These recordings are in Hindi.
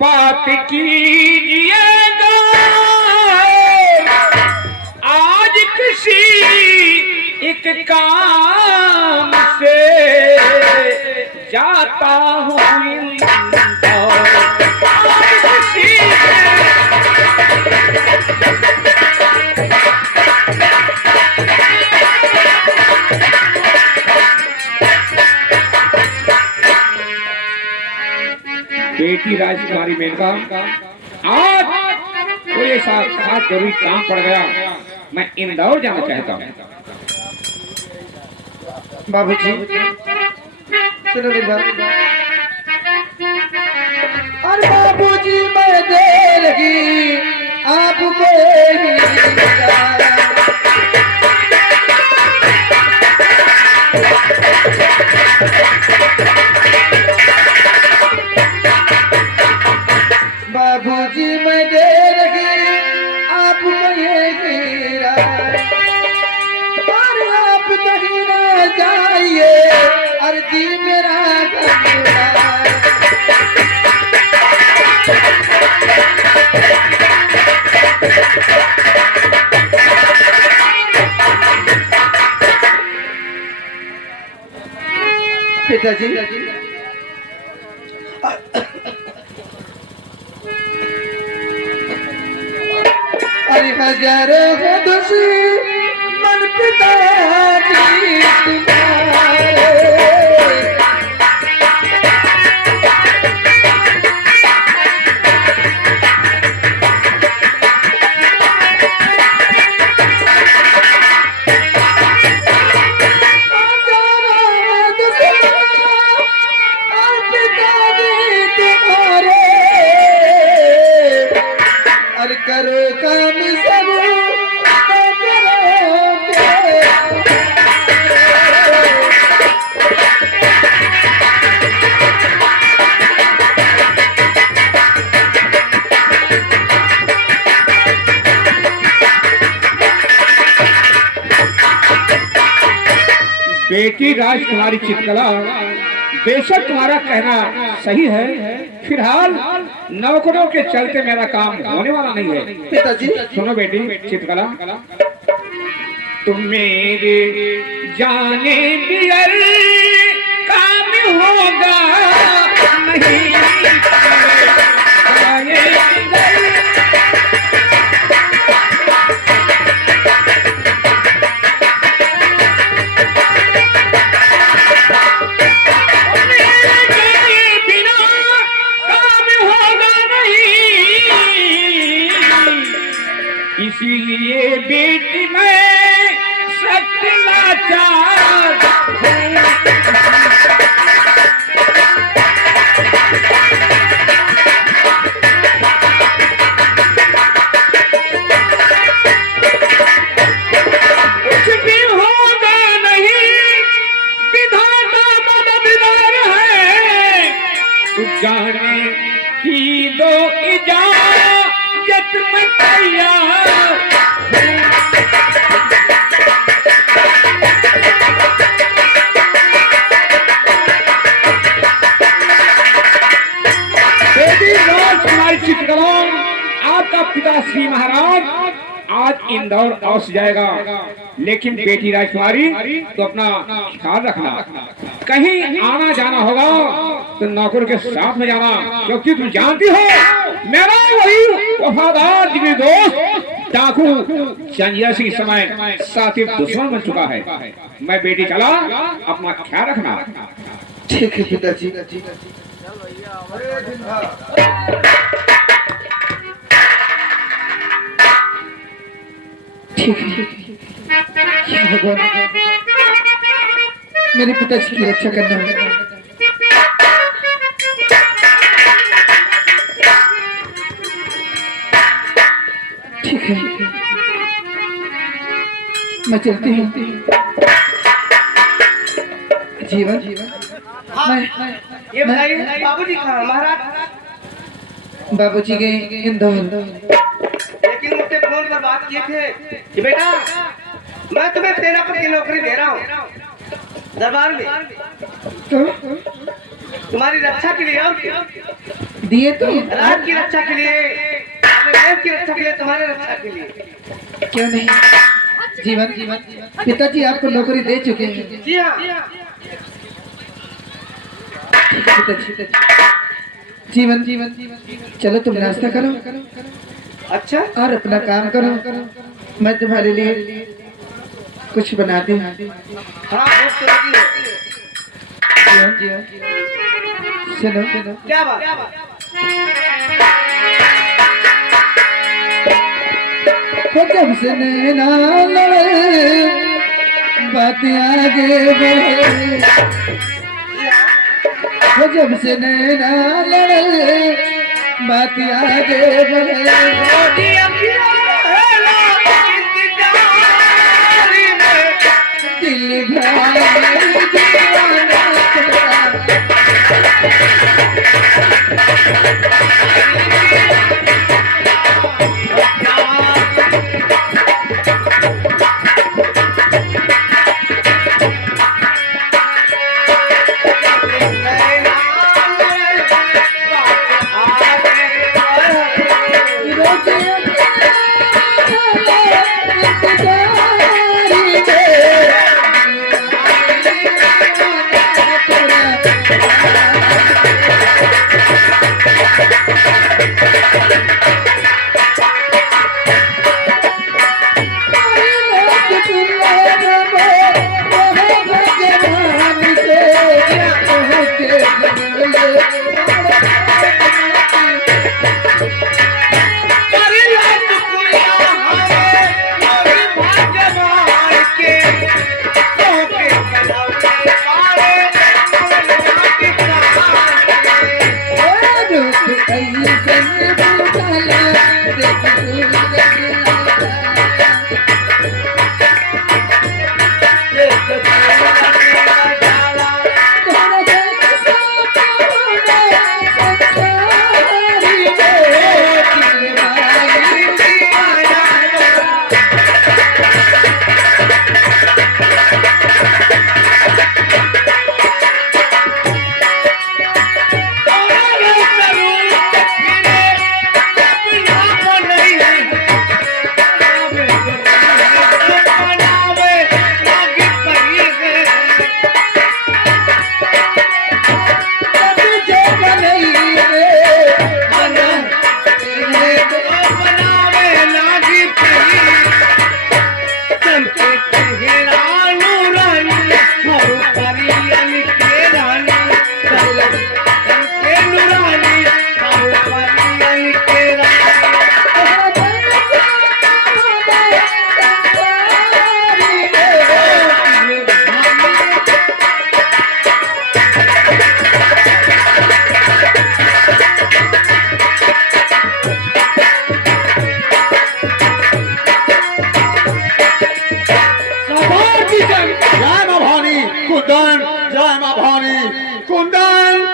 बात कीजिएगा आज किसी एक काम से जाता हूँ इंदौर। आज किसी बेटी राजकुमारी मेनका आज कोई ऐसा खास जरूरी काम पड़ गया, मैं इंदौर जाना चाहता हूँ। बाबूजी सुनो मेरी बात। अरे बाबूजी मैं देर की आपको बाबूजी मैं देर की आपको ये गिरा, अरे आप कहीं ना जाइए अर्जी मेरा पिताजी। अरे हजारों खुशी मन पिताजी तुम्हारे, करो काम सब बेटी राजकुमारी चित्रकला, बेशक तुम्हारा कहना सही है, फिलहाल नौकरों के चलते मेरा काम होने वाला नहीं है। पिताजी सुनो बेटी चित्रकला, तुम मेरे जाने बिगर काम होगा नहीं। इसीलिए बेटी मैं सख्त लाचार कुछ भी होगा नहीं, विधाता मददगार है। तू जाने की दो इजाजत में तैयार। आपका पिता श्री महाराज आज इंदौर अवश्य जाएगा, लेकिन बेटी राजकुमारी तो अपना ख्याल रखना। कहीं आना जाना होगा तो नौकर के साथ में जाना, क्योंकि तुम जानती हो मेरा वही वफादार जिगरी दोस्त डाकू चंजिया सिंह समय साथी दुश्मन बन चुका है। मैं बेटी चला, अपना ख्याल रखना। ठीक है पिताजी। ठीक है भगवान, मेरे पिताजी की रक्षा करना है। ठीक है मैं चलती हूँ। जीवन ये बताइए बाबूजी कहाँ? महाराज बाबूजी गए इंदौर, लेकिन मुझसे फोन पर बात किए थे कि बेटा मैं तुम्हें सेनापति की नौकरी दे रहा हूँ दरबार में, तो तुम्हारी रक्षा के लिए। दिए तो राज की रक्षा के लिए, अपने देश की रक्षा के लिए, तुम्हारे रक्षा के लिए। क्यों नहीं? जीवन पिताजी आपको नौकरी दे चुके हैं। जी हाँ। ठीक है पिताजी। जीवन चलो तुम नाश्ता करो अच्छा, और अपना काम करो। मैं तुम्हारे लिए कुछ बनाती हूँ। हाँ भूख तो लगी है। सुनो क्या बात? हो जब से नैना लड़े बात आगे बढ़े, हो जब से नैना लड़े बात आगे बढ़े, दिल घायल दीवाना तेरा।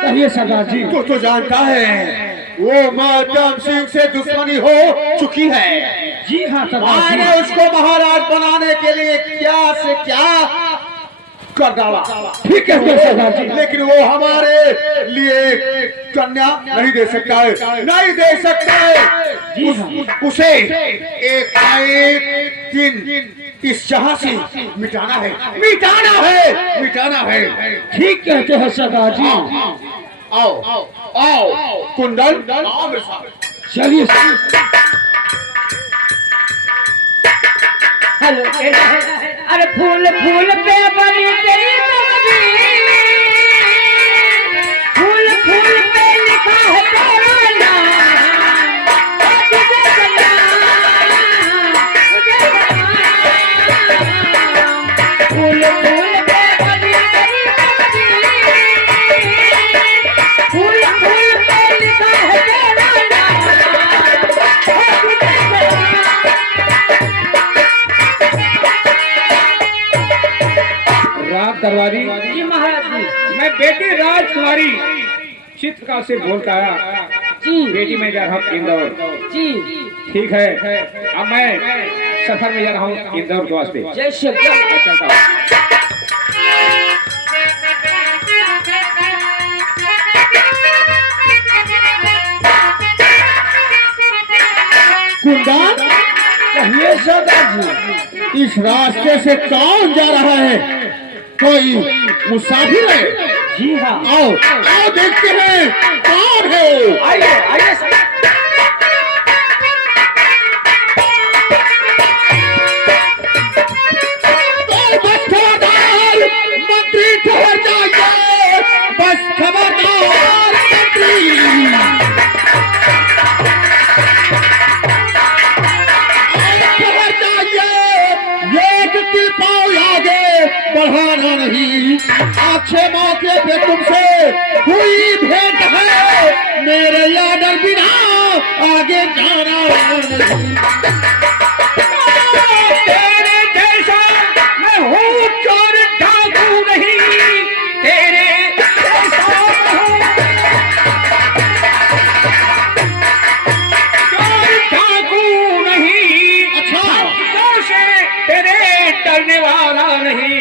कहिए सरदार जी। तो जानता है वो मातम सिंह से दुश्मनी हो चुकी है। जी हाँ सरदार जी। मैंने उसको महाराज बनाने के लिए क्या से क्या कर डाला। ठीक है सरदार जी। लेकिन वो हमारे लिए कन्या नहीं दे सकता है, नहीं दे सकता है। उसे एक दिन इस जहां से मिटाना है, मिटाना है, मिटाना है। ठीक कहते हैं सरदार जी। आओ आओ कुंदन, आओ मेरे साथ। चलिए। हेलो अरे फूल फूल पे बनी तेरी तस्वीर, फूल फूल पे लिखा है तेरा नाम, तुझे सलाम, तुझे सलाम। फूल फूल पे बनी तेरी तस्वीर, फूल फूल पे लिखा है तेरा नाम, तुझे सलाम। रात दरबारी जी महाराज जी। मैं बेटी राजकुमारी चित्रका से बोलता आया। जी बेटी मैं जा रहा हूँ इंदौर। जी। ठीक है, अब मैं सफर में जा रहा हूँ इंदौर के वास्ते। जय श्री राम। मैं चलता हूँ। सरदार जी। इस रास्ते से कौन जा रहा है? कोई मुसाफिर है? जी हाँ। आओ आओ देखते हैं कौन है वो। आइए आइए सर। बस खबरदार मंत्री, ठहर जाइए। बस खबरदार मंत्री। ठहर जाइए। एक तिल पाँव आगे बढ़ाना नहीं। अच्छे मौके पे तुमसे हुई भेंट है, मेरे आदर बिना आगे जाना नहीं। तेरे जैसा मैं हूँ चोर डाकू नहीं, तेरे जैसा मैं हूँ चोर डाकू नहीं। अच्छा। हत्याओं से तेरे डरने वाला नहीं।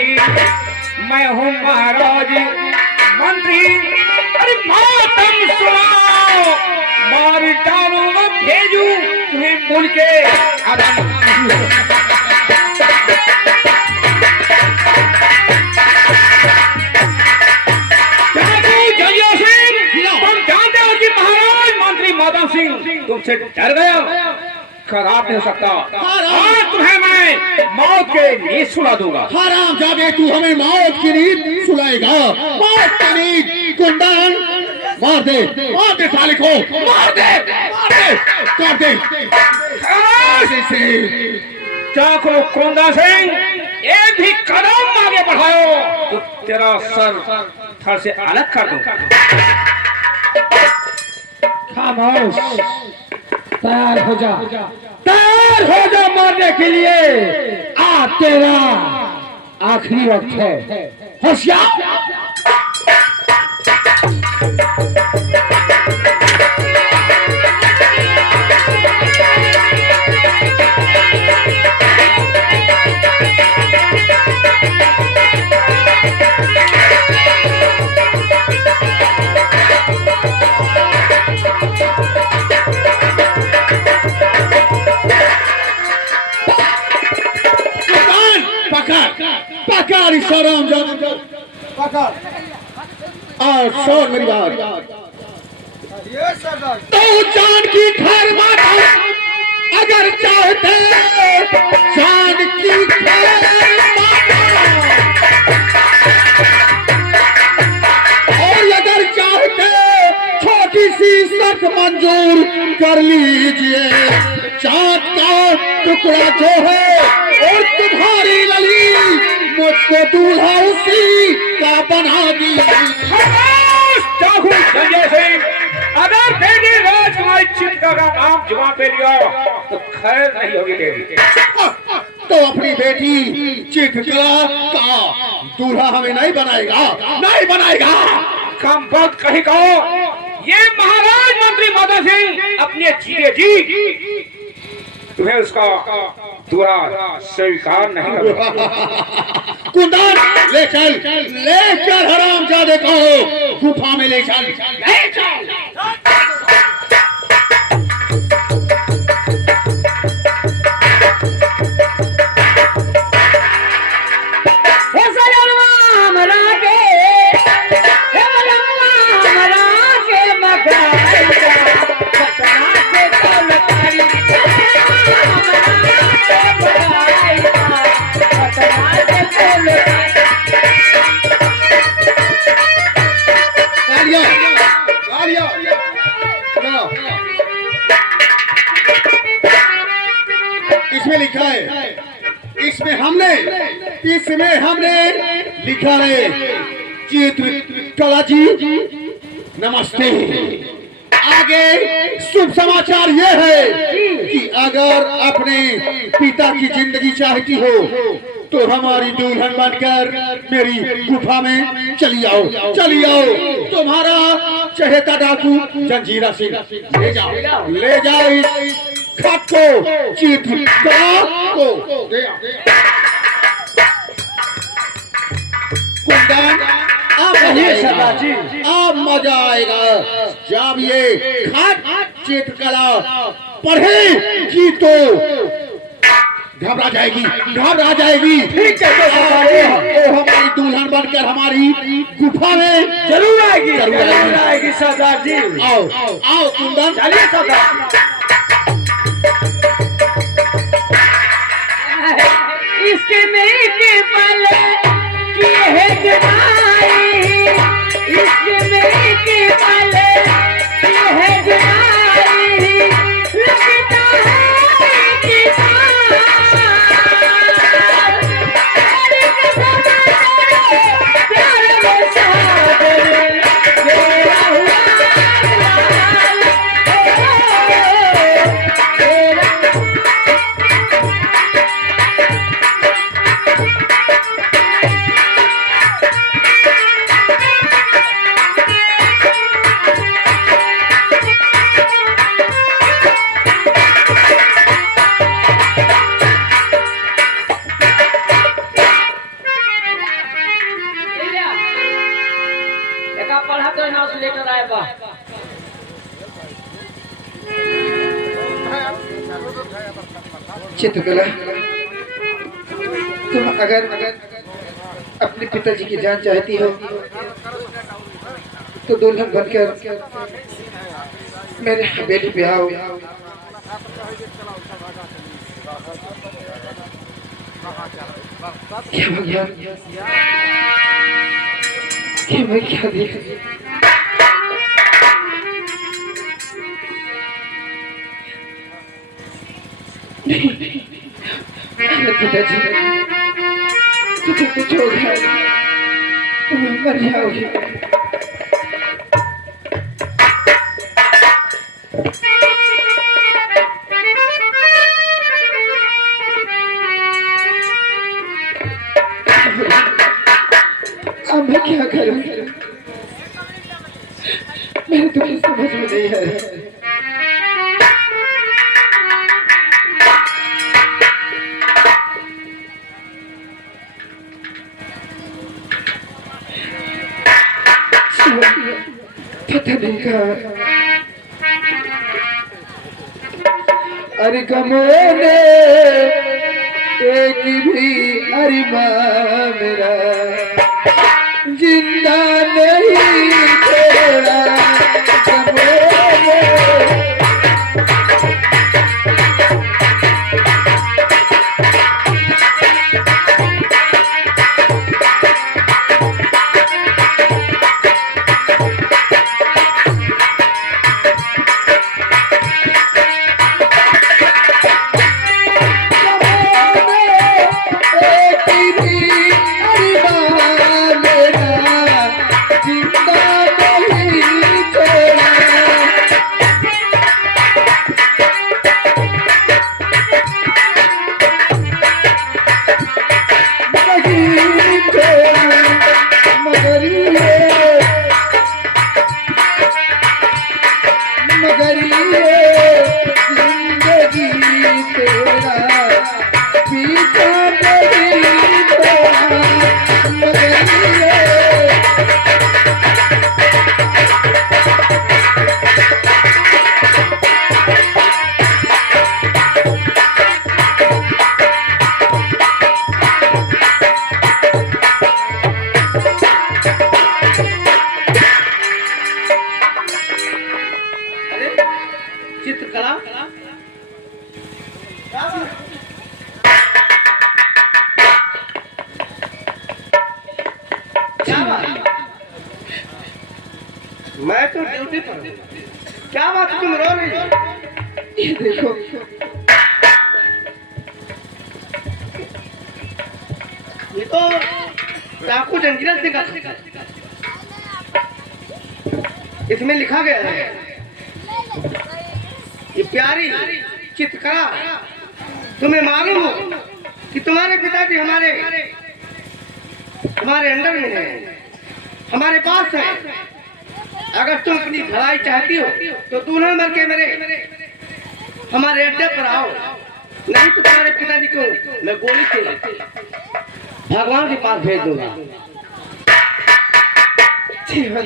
मैं हूँ महाराज मंत्री। अरे मातम सुनाओ, मार डालूंगा, भेजू तुम्हें मुड़ के आदम। तुमसे डर गया, खराब नहीं हो सकता। आज तुम्हें मैं मौत के नींद सुला दूंगा। हराम जादे, तू हमें मौत की नींद सुलाएगा? मौत की नींद। कुंदन मार दे साले को, मार दे कर दे। चाकू कुंदा सिंह, एक भी कदम आगे बढ़ाओ तो तेरा सर थर से अलग कर दूंगा। खामोश, तैयार हो जा, तैयार हो जा मारने के लिए। आ तेरा आखिरी वक्त है, होशियार। पकड़ सराम पकड़। और सुन मेरी बात, तो जान की खैर माता, अगर चाहते जान की खैर माता, और अगर चाहते छोटी सी शर्त मंजूर कर लीजिए। चांद का टुकड़ा जो है और तुम्हारी लली, मुझको दूल्हा उसी का बना दी। चाकू संजय सिंह, अगर बेटी राजकुमारी चित्का का नाम जुबान पे लिया तो खैर नहीं होगी तेरी। तो अपनी बेटी चित्रकला का दूल्हा हमें नहीं बनाएगा, नहीं बनाएगा। कम वक्त कहीं कहो, ये महाराज मंत्री माता सिंह अपने जीते जी तुम्हें उसका दूल्हा स्वीकार नहीं करेगा। कुंदन ले चल हरामजादे को गुफा में ले चल। इसमें लिखा है, इसमें हमने लिखा है, चित्रकला जी नमस्ते। आगे शुभ समाचार ये है कि अगर अपने पिता की जिंदगी चाहती हो तो हमारी दुल्हन बनकर मेरी गुफा में चली आओ। तुम्हारा चहेता डाकू जंजीरा सिंह ले जाओ इस खत को, चित्रकला को। कुंदन अब मजा आएगा जब ये खत चित्रकला पढ़ेगी तो घबरा जाएगी, घबरा जाएगी। ठीक है तो सरदार वो हमारी दुल्हन बनकर हमारी गुफा में जरूर आएगी, जरूर जरूर आएगी सरदार जी। आओ आओ कुंदन, चलिए सरदार। इसके मेरे पल की है जुदाई, इसके मेरे पल की है जुदाई, लगता है कि प्यार में सागर तेरा हुआ पढ़ा तो नाउ से लेटर आए बा। चित्रकला, तुम अगर अपने पिताजी की जान चाहती हो तो दुल्हन बनकर मेरे हवेली पे आओ। क्या भगवान, क्या मैं क्या देख, पिताजी तुझे कुछ हो गया, तुम मर जाओगे। अब मैं क्या करूं, मेरे तो कुछ समझ में नहीं है। पता नहीं कहा, अरे गमोने एक भी अरिमा मेरा जिंदा नहीं छोड़ा, गमोने मैं तो ड्यूटी पर हूँ। क्या बात तुम रो रही हो? ये देखो, ये तो डाकू जंजीर से का इसमें लिखा गया है, ये प्यारी चित्रकला, तुम्हें मालूम हो कि तुम्हारे पिताजी हमारे अंडर में है, हमारे पास है। अगर तुम अपनी भलाई चाहती हो तो दुल्हन बन के हमारे अड्डे पर आओ, नहीं तो तुम्हारे पिताजी को मैं गोली से भगवान के पास भेज दूंगा। जीवन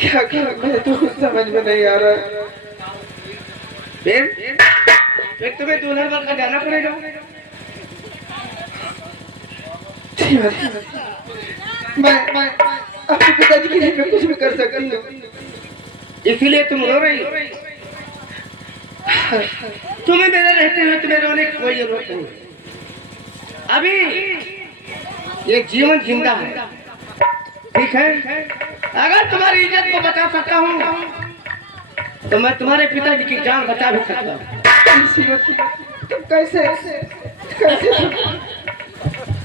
क्या करूं, मैं तो कुछ समझ में नहीं आ रहा। फिर फिर तुम्हें दुल्हन बनकर जाना पड़ेगा। मैं अपने पिताजी के लिए मैं कुछ भी कर सकती हूँ, इसीलिए तुम रो रही हो। तुम्हें मेरे रहते हुए तुम्हें रोने की कोई जरूरत नहीं। अभी ये जीवन जिंदा है, ठीक है। अगर तुम्हारी इज्जत को बचा सकता हूँ तो मैं तुम्हारे पिताजी की जान बचा भी सकता हूँ। तुम कैसे कैसे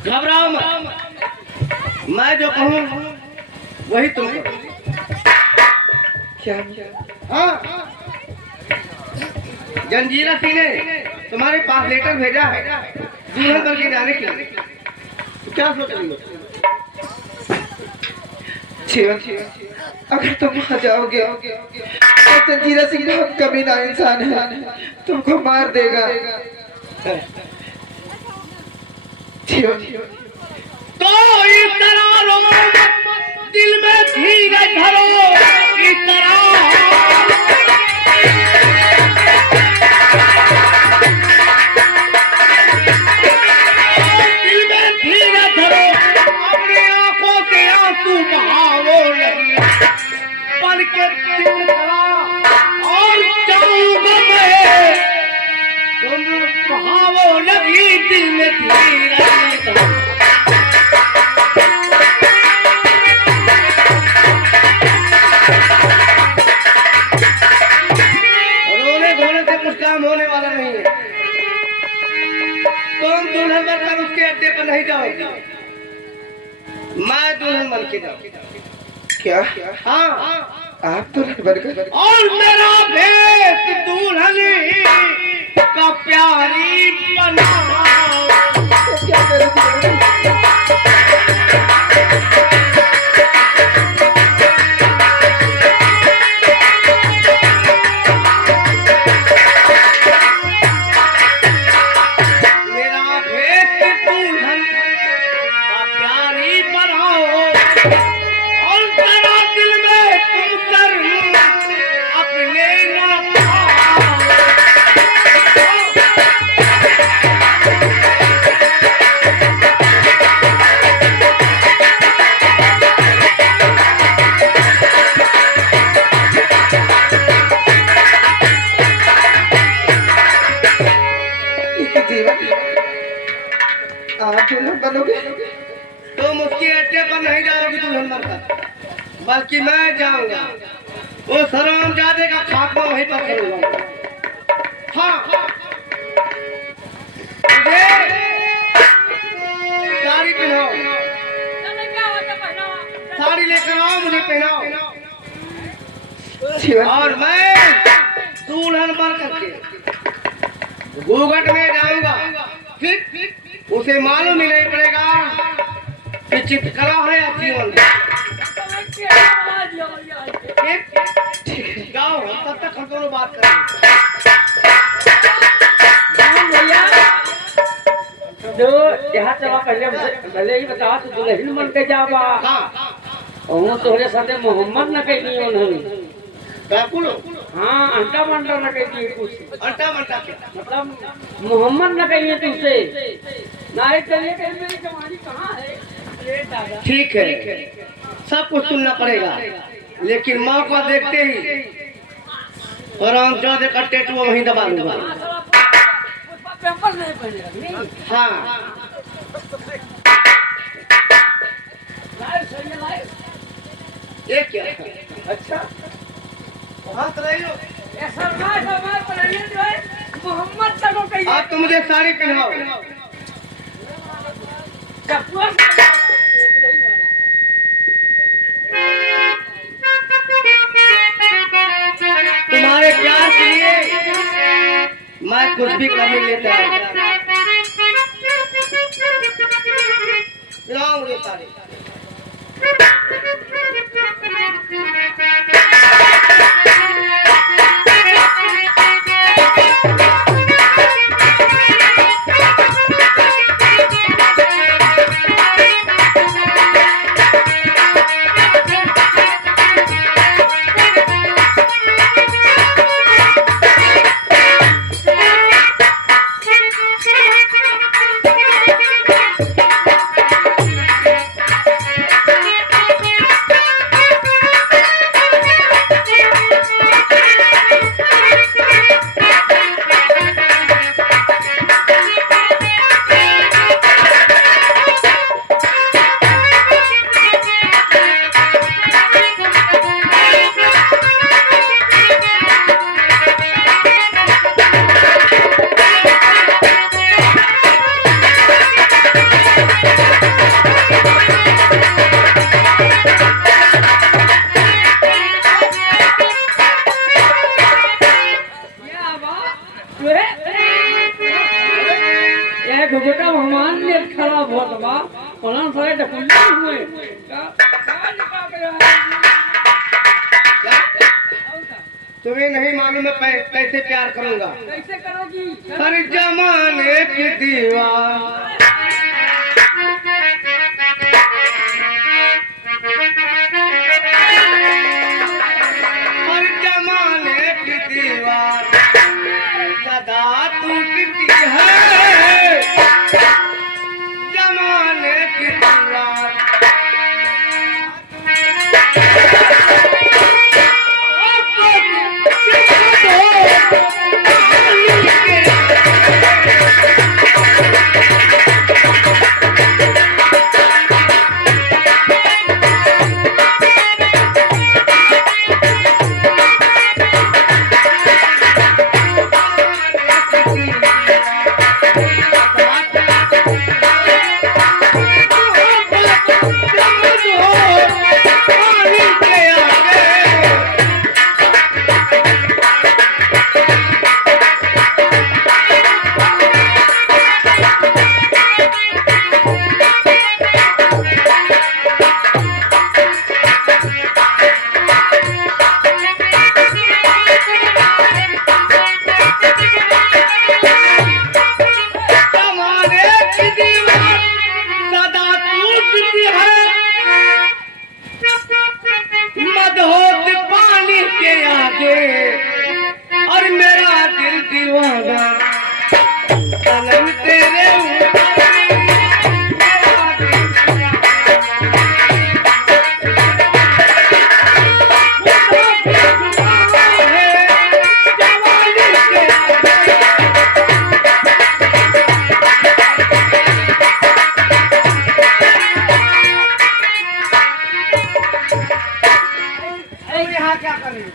घबराओ मत, मैं जो कहूँ वही तुम करो। क्या हाँ, जंजीरा सिंह ने तुम्हारे पास लेटर भेजा है दुल्हन बन के जाने के लिए। तो क्या सोच रही हो? जीवन अगर तुम वहाँ जाओगे तो जंजीरा सिंह बहुत कमीना इंसान है, तुमको मार देगा। जीवन तो इस तरह रो मत, दिल में धीरज धरो। इस तरह दिल में धीरज धरो, अपनी आंखों से आंसू बहाओ नहीं, बन के दिल धरा और जाऊंगा मैं, तुम बहाओ नहीं, दिल में धीरज धरो। होने वाला नहीं है। तुम दुल्हन बनकर उसके अड्डे पर नहीं जाओगे, मैं दुल्हन बन के जाऊंगा। क्या? हाँ, आप दुल्हन बनकर? और मेरा भेष दुल्हन का प्यारी बनाओ। क्या करोगे? आप दुल्हन बनोगे? तुम उसके अड्डे पर नहीं जाओगी दुल्हन बनकर, बल्कि मैं जाऊंगा। वो हरामजादे का खात्मा वहीं पर करूंगा। हाँ, मुझे साड़ी पहनाओ, साड़ी लेकर आओ, मुझे पहनाओ, और मैं दुल्हन बन करके घूंघट में जाऊंगा। फिर उसे मालूम ही नहीं पड़ेगा कि चित्रकला है या जीवन। जाओ, तब तक हम दोनों बात करेंगे। जो यहाँ चला पहले ही बता, तू दुल्हन बन के जावा। हाँ, और तोहरे साथे मोहम्मद न कही उन्होंने। बिल्कुल। हाँ, अंटा मंटा न कही कुछ। अंटा मंटा क्या मतलब मोहम्मद न कही तुझसे। नारे चलिए मेरी जवानी कहाँ है? ठीक है, सब कुछ सुनना पड़ेगा, लेकिन मौका देखते ही हरामजादे का टेटू वहीं दबा लूंगा। हाँ, ये क्या? अच्छा, हाथ रही हो। मोहम्मद तक कही। आप तो मुझे साड़ी पहनाओ। तुम्हारे प्यार के लिए मैं कुछ भी करने लेता हूँ। लाओ मुझे साड़ी। तो बा पलान सारे डकुल्ले हुए का निकाल के तुम्हें नहीं मालूम मैं कैसे प्यार करूंगा। कैसे करोगी? हर जमाने की दीवार हर जमाने की दीवार सदा टूटती है। जमाने की दीवार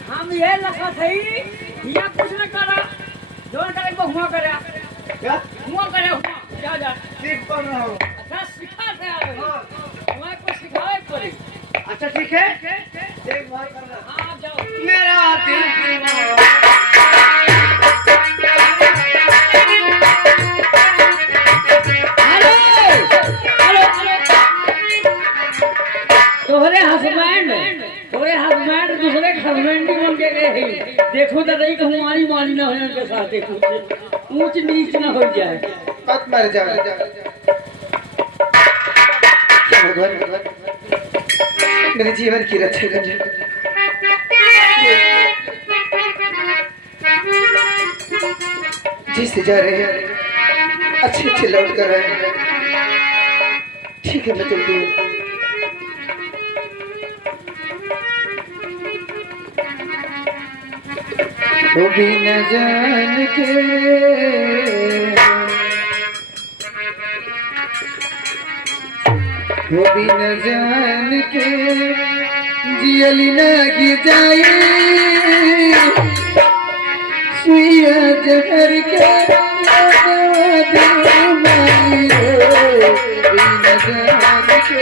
हम ये लखा थई हिया कुछ न करा जोन करे को हुआ करे क्या हुआ करे जा जा ठीक कर रहा हूँ। अच्छा सिखा से आवे मैं को सिखाए पड़ी। अच्छा ठीक है देख भाई करना। हां आप जाओ। मेरा दिल दीवाना तोरे हस्बैंड दूसरे हस्बैंड ही बन के गए हैं। देखो तो नहीं कहूँ मारी मारी ना हो उनके साथ देखो ऊंच नीच ना हो जाए मत मर जा भगवान मेरे जीवन की रक्षा कर। जिससे जा रहे हैं अच्छे अच्छे लौट कर रहे हैं। ठीक है मैं चलती हूँ। वो भी न जान के वो भी न जान के जियली लगी जाई सुइया जहर के माई रो भी न जान के।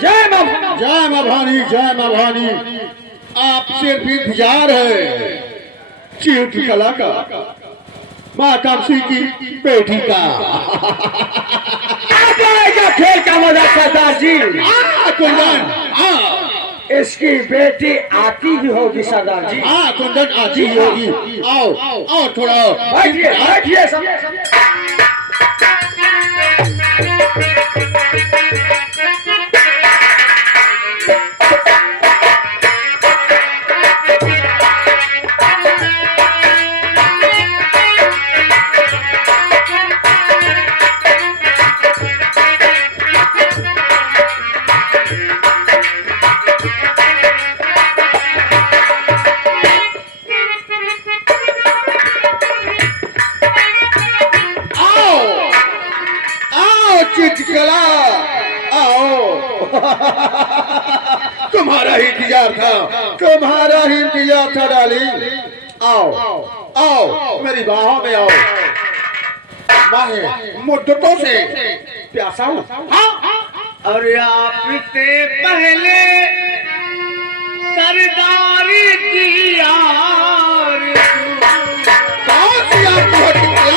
जय मां भवानी आपसे इंतजार है चित्र कला का माँ कामसी की बेटी का। खेल का मजा सरदार जी। कुंदन इसकी बेटी आती ही होगी सरदार जी। हाँ कुंदन आती ही होगी। आओ आओ थोड़ा बैठिए बैठिए सब। चिटकला आओ तुम्हारा ही इंतजार था, तुम्हारा ही इंतजार था डार्लिंग। आओ आओ मेरी बाहों में आओ। मैं मुद्दतों से प्यासा हूँ। और आपसे पहले सरदारी की यार कौन सी आपकी है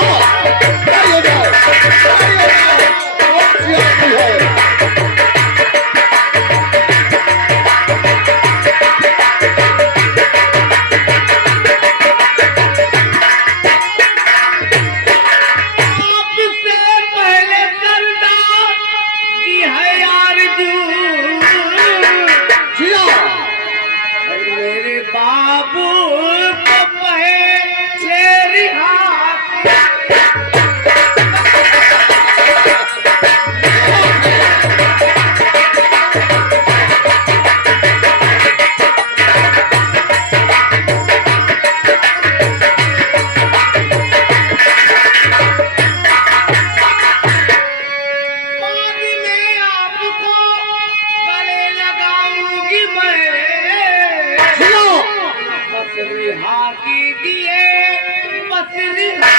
चिटकला?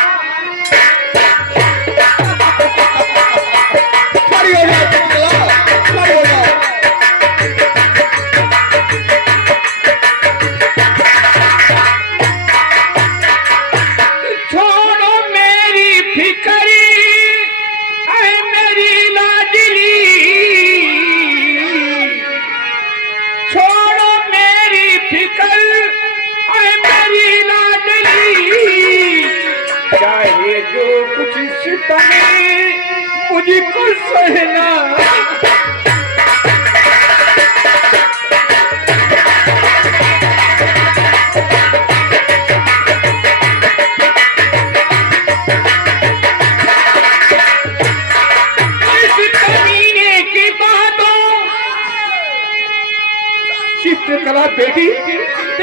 खड़ी हो जाओ, खड़ी हो जाओ। कौन सी आपकी है? मुझको सहना चित्रकला बेटी,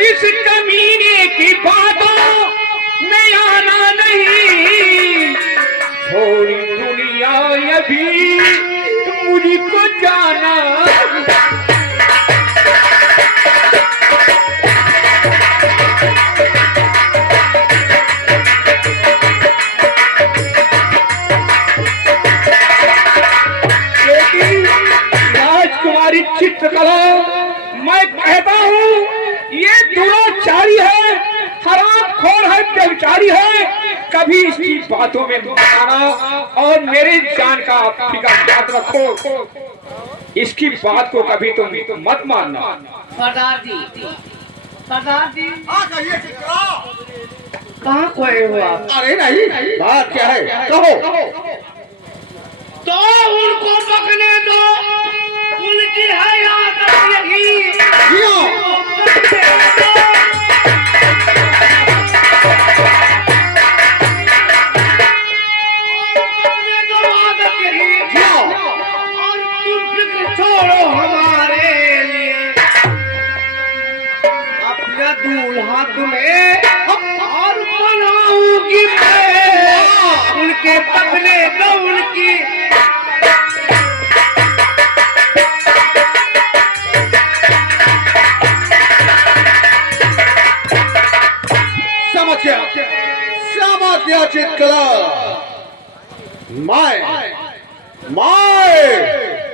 इस कमीने की बातों में आना नहीं। थोड़ी दुनिया अभी मुझको जाना। बेटी राजकुमारी चित्रकला, मैं कहता हूँ ये दुराचारी है, हरामखोर है, व्यभिचारी है। कभी इसकी बातों में मत आना और मेरे जान का फिक्र याद रखो। इसकी बात को कभी तुम मत मानना। सरदार जी, सरदार जी कहिए कहाँ खोए हो आप? अरे नहीं, बात क्या है कहो। तो उनको पकने दो, उनकी हयात यही। और तुम फिक्र छोड़ो हमारे लिए, अपना दूल्हा तुम्हें और बनाऊंगी मैं। उनके पकने दो, उनकी चित्रकला, मैं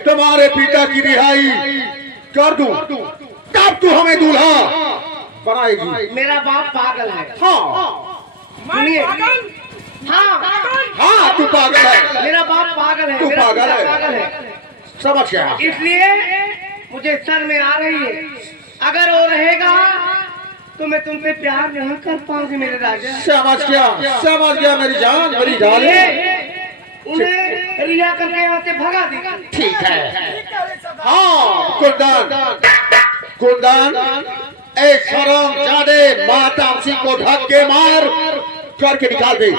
तुम्हारे पिता की रिहाई कर दूं, तब तू हमें दूल्हा बनाएगी। मेरा बाप पागल है। हाँ सुनिए, हाँ हाँ तू पागल है, मेरा बाप पागल है, तू मेरा पागल पिता है। पागल है। समझ गया। इसलिए मुझे सर में आ रही है। अगर वो रहेगा तो मैं तुमसे प्यार नहीं कर पाऊंगी मेरे राजा। समझ गया मेरी जान, मेरी डार्लिंग। उन्हें रिहा करके यहाँ से भगा दी। ठीक है। हाँ कुंदन एक हरामजादे माता उसी को धक्के मार करके निकाल दे।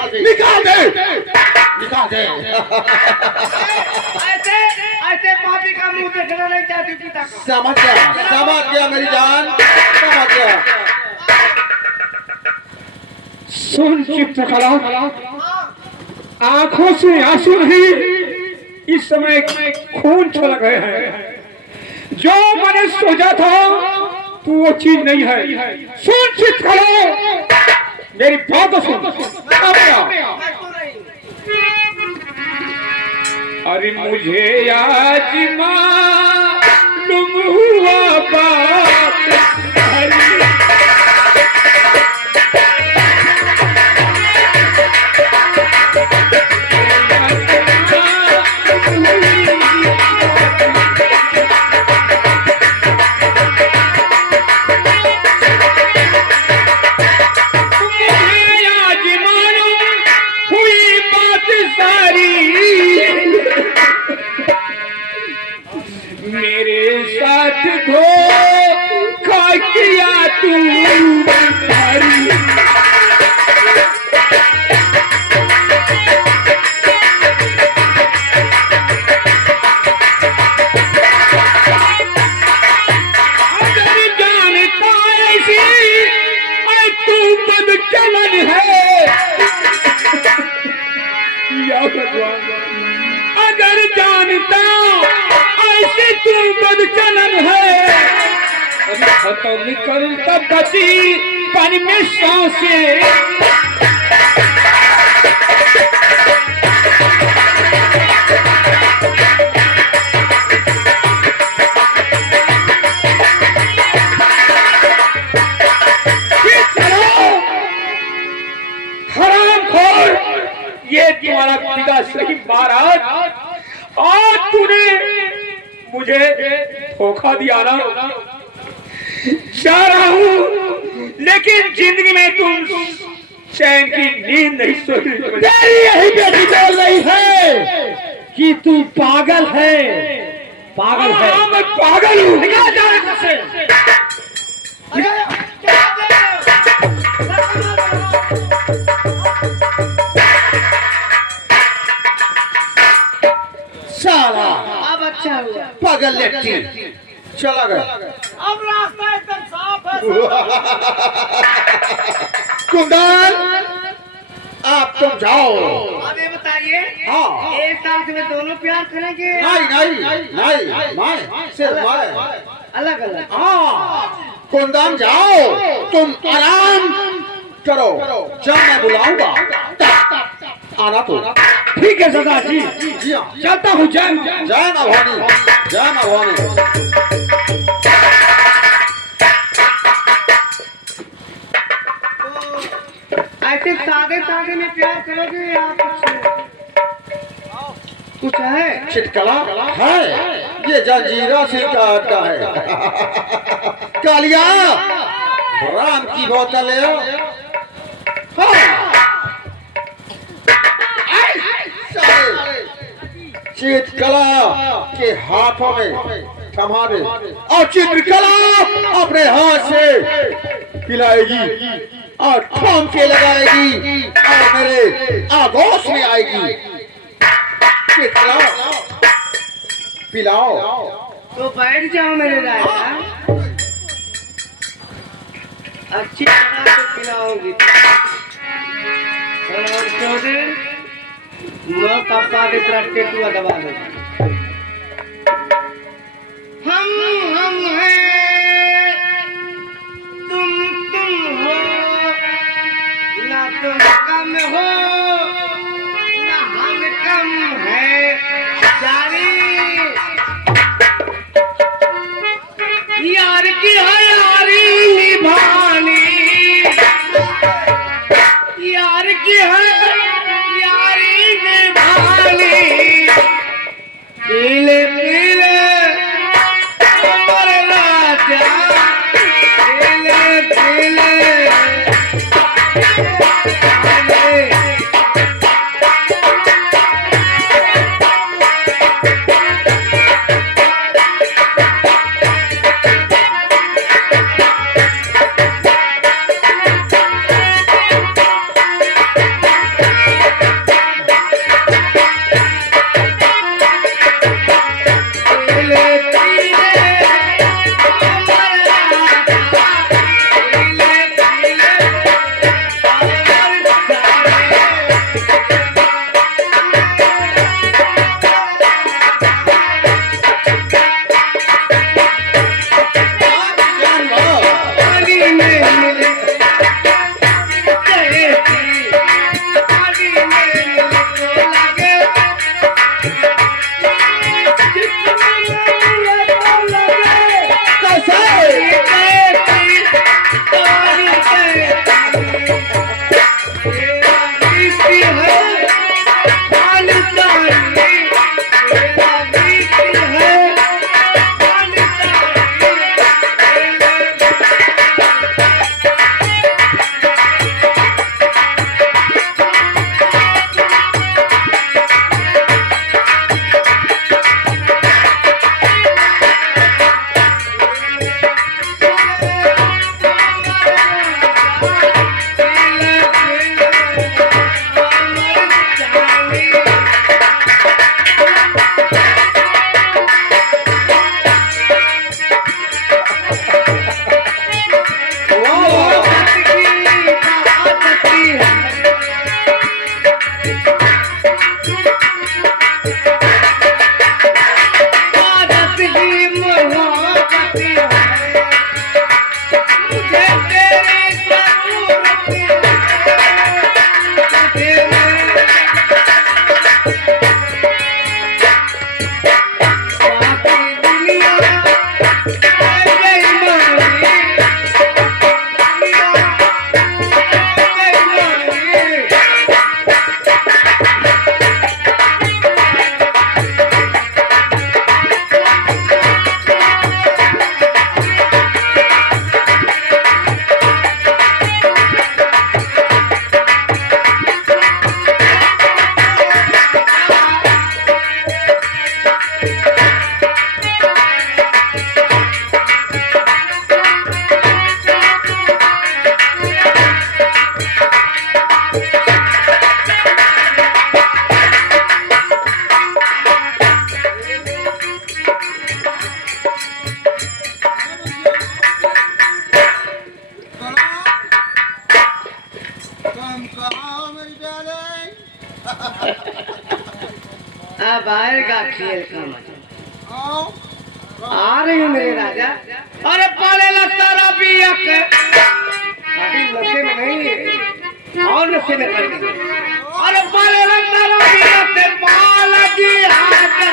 ऐसे पापी का मुंह देखना नहीं चाहती पिता का। समझ गया मेरी जान, समझ गया। सुन चित्रकला, आंखों से आंसू नहीं, इस समय खून छलक रहे हैं। जो मैंने सोचा था तू वो चीज नहीं है। सुन चित्रकला, मेरी बात सुन। अरे मुझे आज मालूम हुआ बात अगर जानता ऐसे तू बदचलन है, खत्म कर तब बची पन में सांसें। ये तुम्हारा पिता सही महाराज, आज तूने मुझे धोखा दिया ना। जा रहा हूँ लेकिन जिंदगी में तुम चैन की नींद नहीं सोई। तेरी यही बेटी बोल रही है कि तू पागल है। मैं पागल हूँ। साला अब अच्छा हुआ। पागल लेटी चला गया। अब रास्ता एकदम साफ है। कुंदन आप तुम जाओ। अब ये बताइए, हाँ। एक साथ में दोनों प्यार करेंगे? नहीं सिर्फ मैं। अलग अलग। हाँ कुंदन जाओ, तुम आराम करो, जब मैं बुलाऊंगा आना तो। ठीक है सरदार जी, जी हाँ। चलता हूँ। जय माँ भवानी। ऐसे सादे में प्यार करोगे या कुछ है? चिटकला है, ये जंजीरों से काटता है। कालिया राम की बोतल ले। चित्रकला के हाथों में थमा दे और चित्रकला अपने हाथ से पिलाएगी और थाम के लगाएगी और मेरे आगोश में आएगी। चित्रकला पिलाओ। तो बैठ जाओ मेरे राजा, अच्छी तरह से पिलाओगी। और छोटे मैं पापा के तरफ के तू दबा दे। हम हैं, तुम हो, ना तुम कम हो ना हम कम है। जानी यार की है यारी निभानी, यार की है यारी निभानी। पीले पीले और राजा अब आएगा खेल का मजा। आ रही हूँ मेरे राजा। अरे पाले लगता रबी अभी नशे में नहीं है और नशे में कर देंगे। अरे पाले लगता रबी पाल जी आकर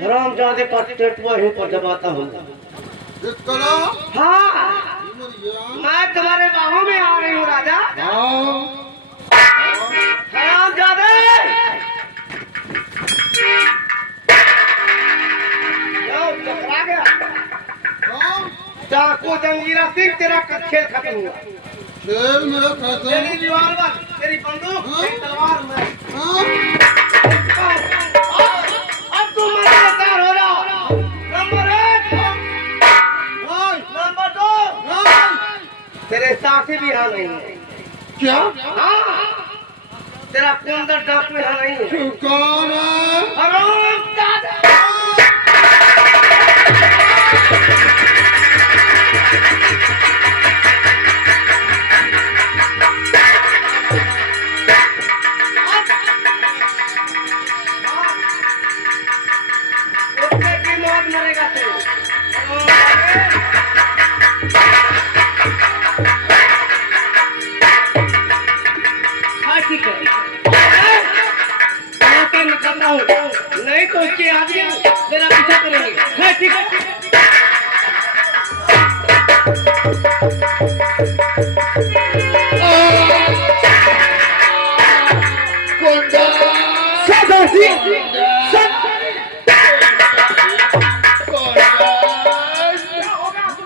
राम जादे का टेटुआ ही पर दबाता हूँ। हाँ मैं तुम्हारे बाहों में आ रही हूँ राजा। राम जादे टकरा गया चाकू जंजीरा सिंह तेरा खेल खत्म हुआ। खेल मेरा खत्म। तेरी रिवॉल्वर तेरी बंदूक तेरी तलवार में अब तुम मजेदार हो रहा। नंबर 1 नंबर 2 तेरे साथी भी यहाँ नहीं है। क्या? हाँ तेरा कुंदर डॉक में यहाँ नहीं है। कौन है? हराम जादे मरेगा तू। हाँ ठीक है मैं निकल रहा हूँ नहीं तो उसके आगे मेरा पीछा करेंगे। हाँ ठीक है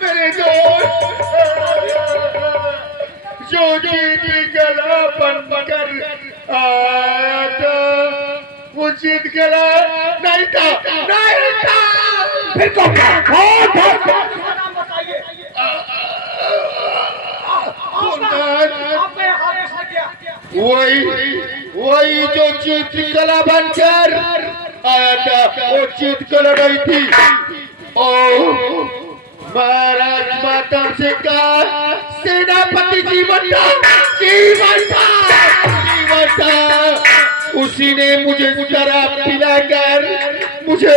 मेरे दोस्त जो जीत गला बन कर आया था वो जीत गला नहीं था, नहीं था। फिर कौन था? वही जो जीत गला बनकर आया था वो जीत गला नहीं थी। ओ महाराज माता से कहा सेनापति जीवन था, जीवन था, जीवन था। उसी ने मुझे शराब पिलाकर मुझे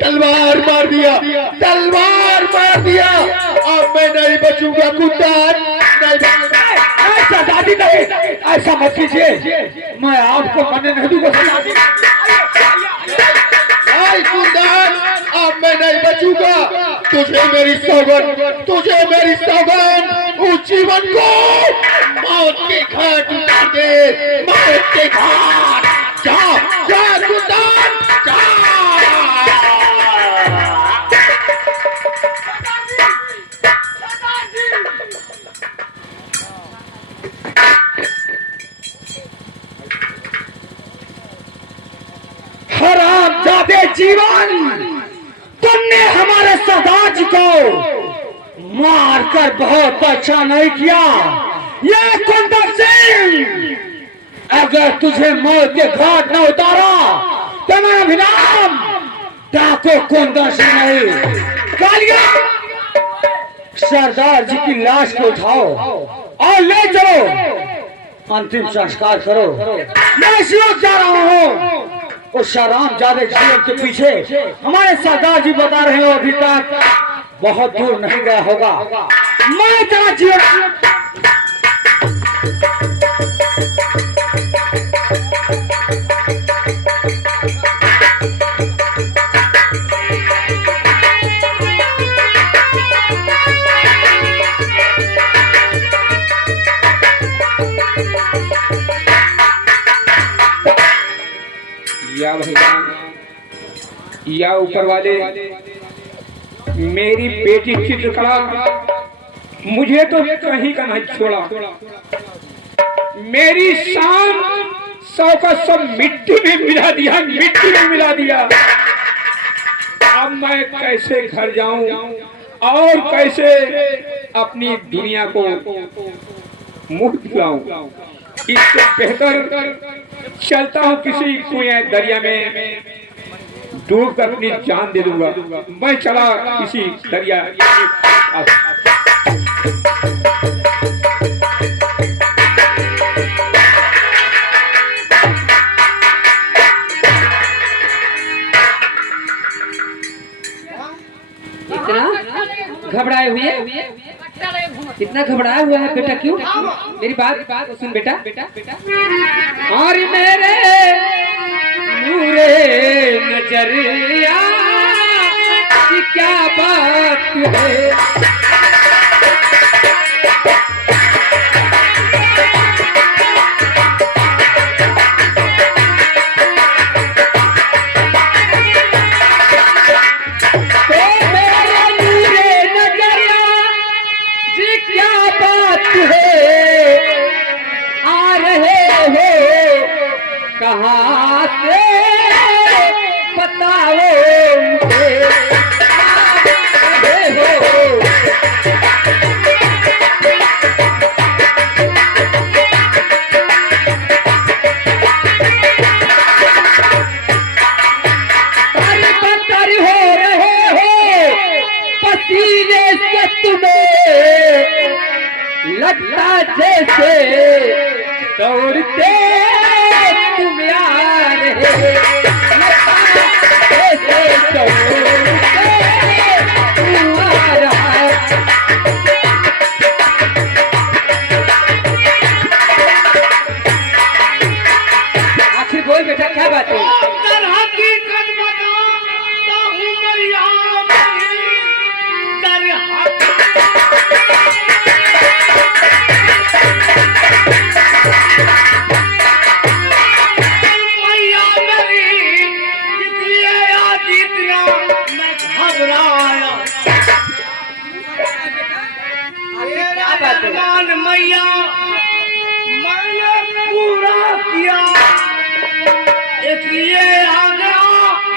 तलवार मार दिया, तलवार मार दिया। अब मैं नहीं बचूंगा कुत्तार, नहीं बचूंगा। ऐसा दादी नहीं, ऐसा मत कीजिए, मैं आपको मरने नहीं दूंगा। अब मैं नहीं बचूंगा। तुझे मेरी सौगंध, तुझे मेरी सौगंध, उस जीवन को मौत के घाट उतार दे, मौत के घाट। जा जा कुत्तान, जा। हरामजादे जीवन, तुमने हमारे सरदार जी को मारकर बहुत अच्छा नहीं किया। ये कुंदन सिंह, अगर तुझे मौत के घाट न उतारा तो मेरा भी नाम डाको कुंदन सिंह नहीं। कालिया, सरदार जी की लाश को उठाओ और ले चलो, अंतिम संस्कार करो। मैं इसी जा रहा हूँ। उस हरामजादे जीवन के पीछे हमारे सरदार जी बता रहे हो अभी तक बहुत दूर नहीं गया होगा। मैं तेरा जीवन या भगवान, या ऊपर वाले, मेरी बेटी चित्रकला मुझे तो कहीं का नहीं छोड़ा। मेरी शान सौ का सब मिट्टी में मिला दिया, मिट्टी में मिला दिया। अब मैं कैसे घर जाऊं और कैसे अपनी दुनिया को मुंह दिखाऊं? इससे बेहतर चलता हूँ किसी कुएं दरिया में डूब कर अपनी जान दे दूंगा। मैं चला किसी दरिया। इतना घबराए हुए, इतना घबराया हुआ है बेटा? क्यों? मेरी बात सुन बेटा। और मेरे नूरे नजरिया की क्या बात है? कहाँ से बताओ मुझे? पत्थर हो रहे हो पसीने से, तुम्हें लगता जैसे दौड़ते तुम यार है, ऐसे दौड़ते तुम आ रहा है। आखिर बोल बेटा, क्या बात है? अरमान मैया मैंने पूरा किया, इसलिए आ गया,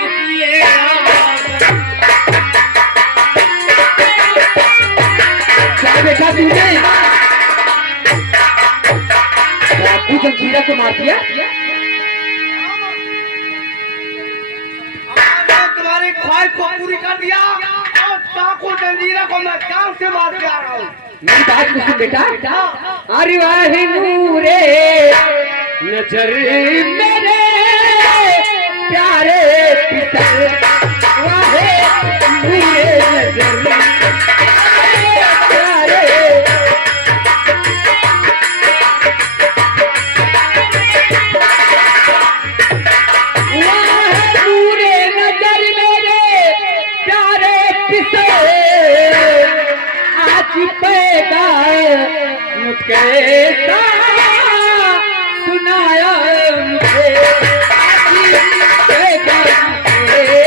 इसलिए आ गया। क्या बेटा तुमने डाकू जंजीरा को मार दिया? मैंने तुम्हारी ख्वाहिश को पूरी कर दिया और डाकू जंजीरा को मैं जान से मार के आ रहा हूँ। मेरी बात को सुन बेटा। अरे वाहे नूरे नजर मेरे प्यारे पिता, वाहे नूरे नजर प्यारे। वाहे नूरे नजर मेरे प्यारे पिता, आज पैदा मुझे सुनाया मुझे, आज पैदा मुझे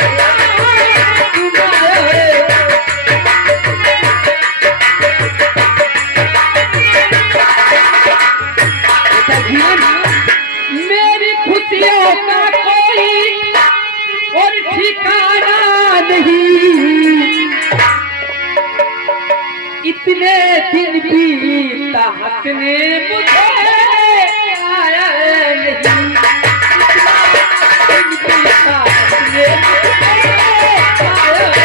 सुनाया। जीवन मेरी खुशियों का कोई और ठिकाना नहीं, इतने दिन बीता हंसने मुझे आया नहीं, इतना दिन बीता हंसने मुझे आया।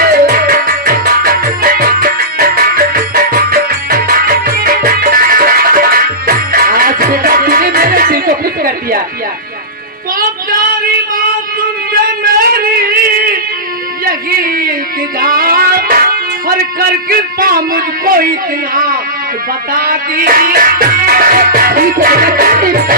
आज बेटा तूने मेरे दिल को खुश कर दिया। प्यारी बात तुमसे मेरी यही इंतजार, हर कर कृपा मुझको इतना बता दीजिए। ठीक है बेटा,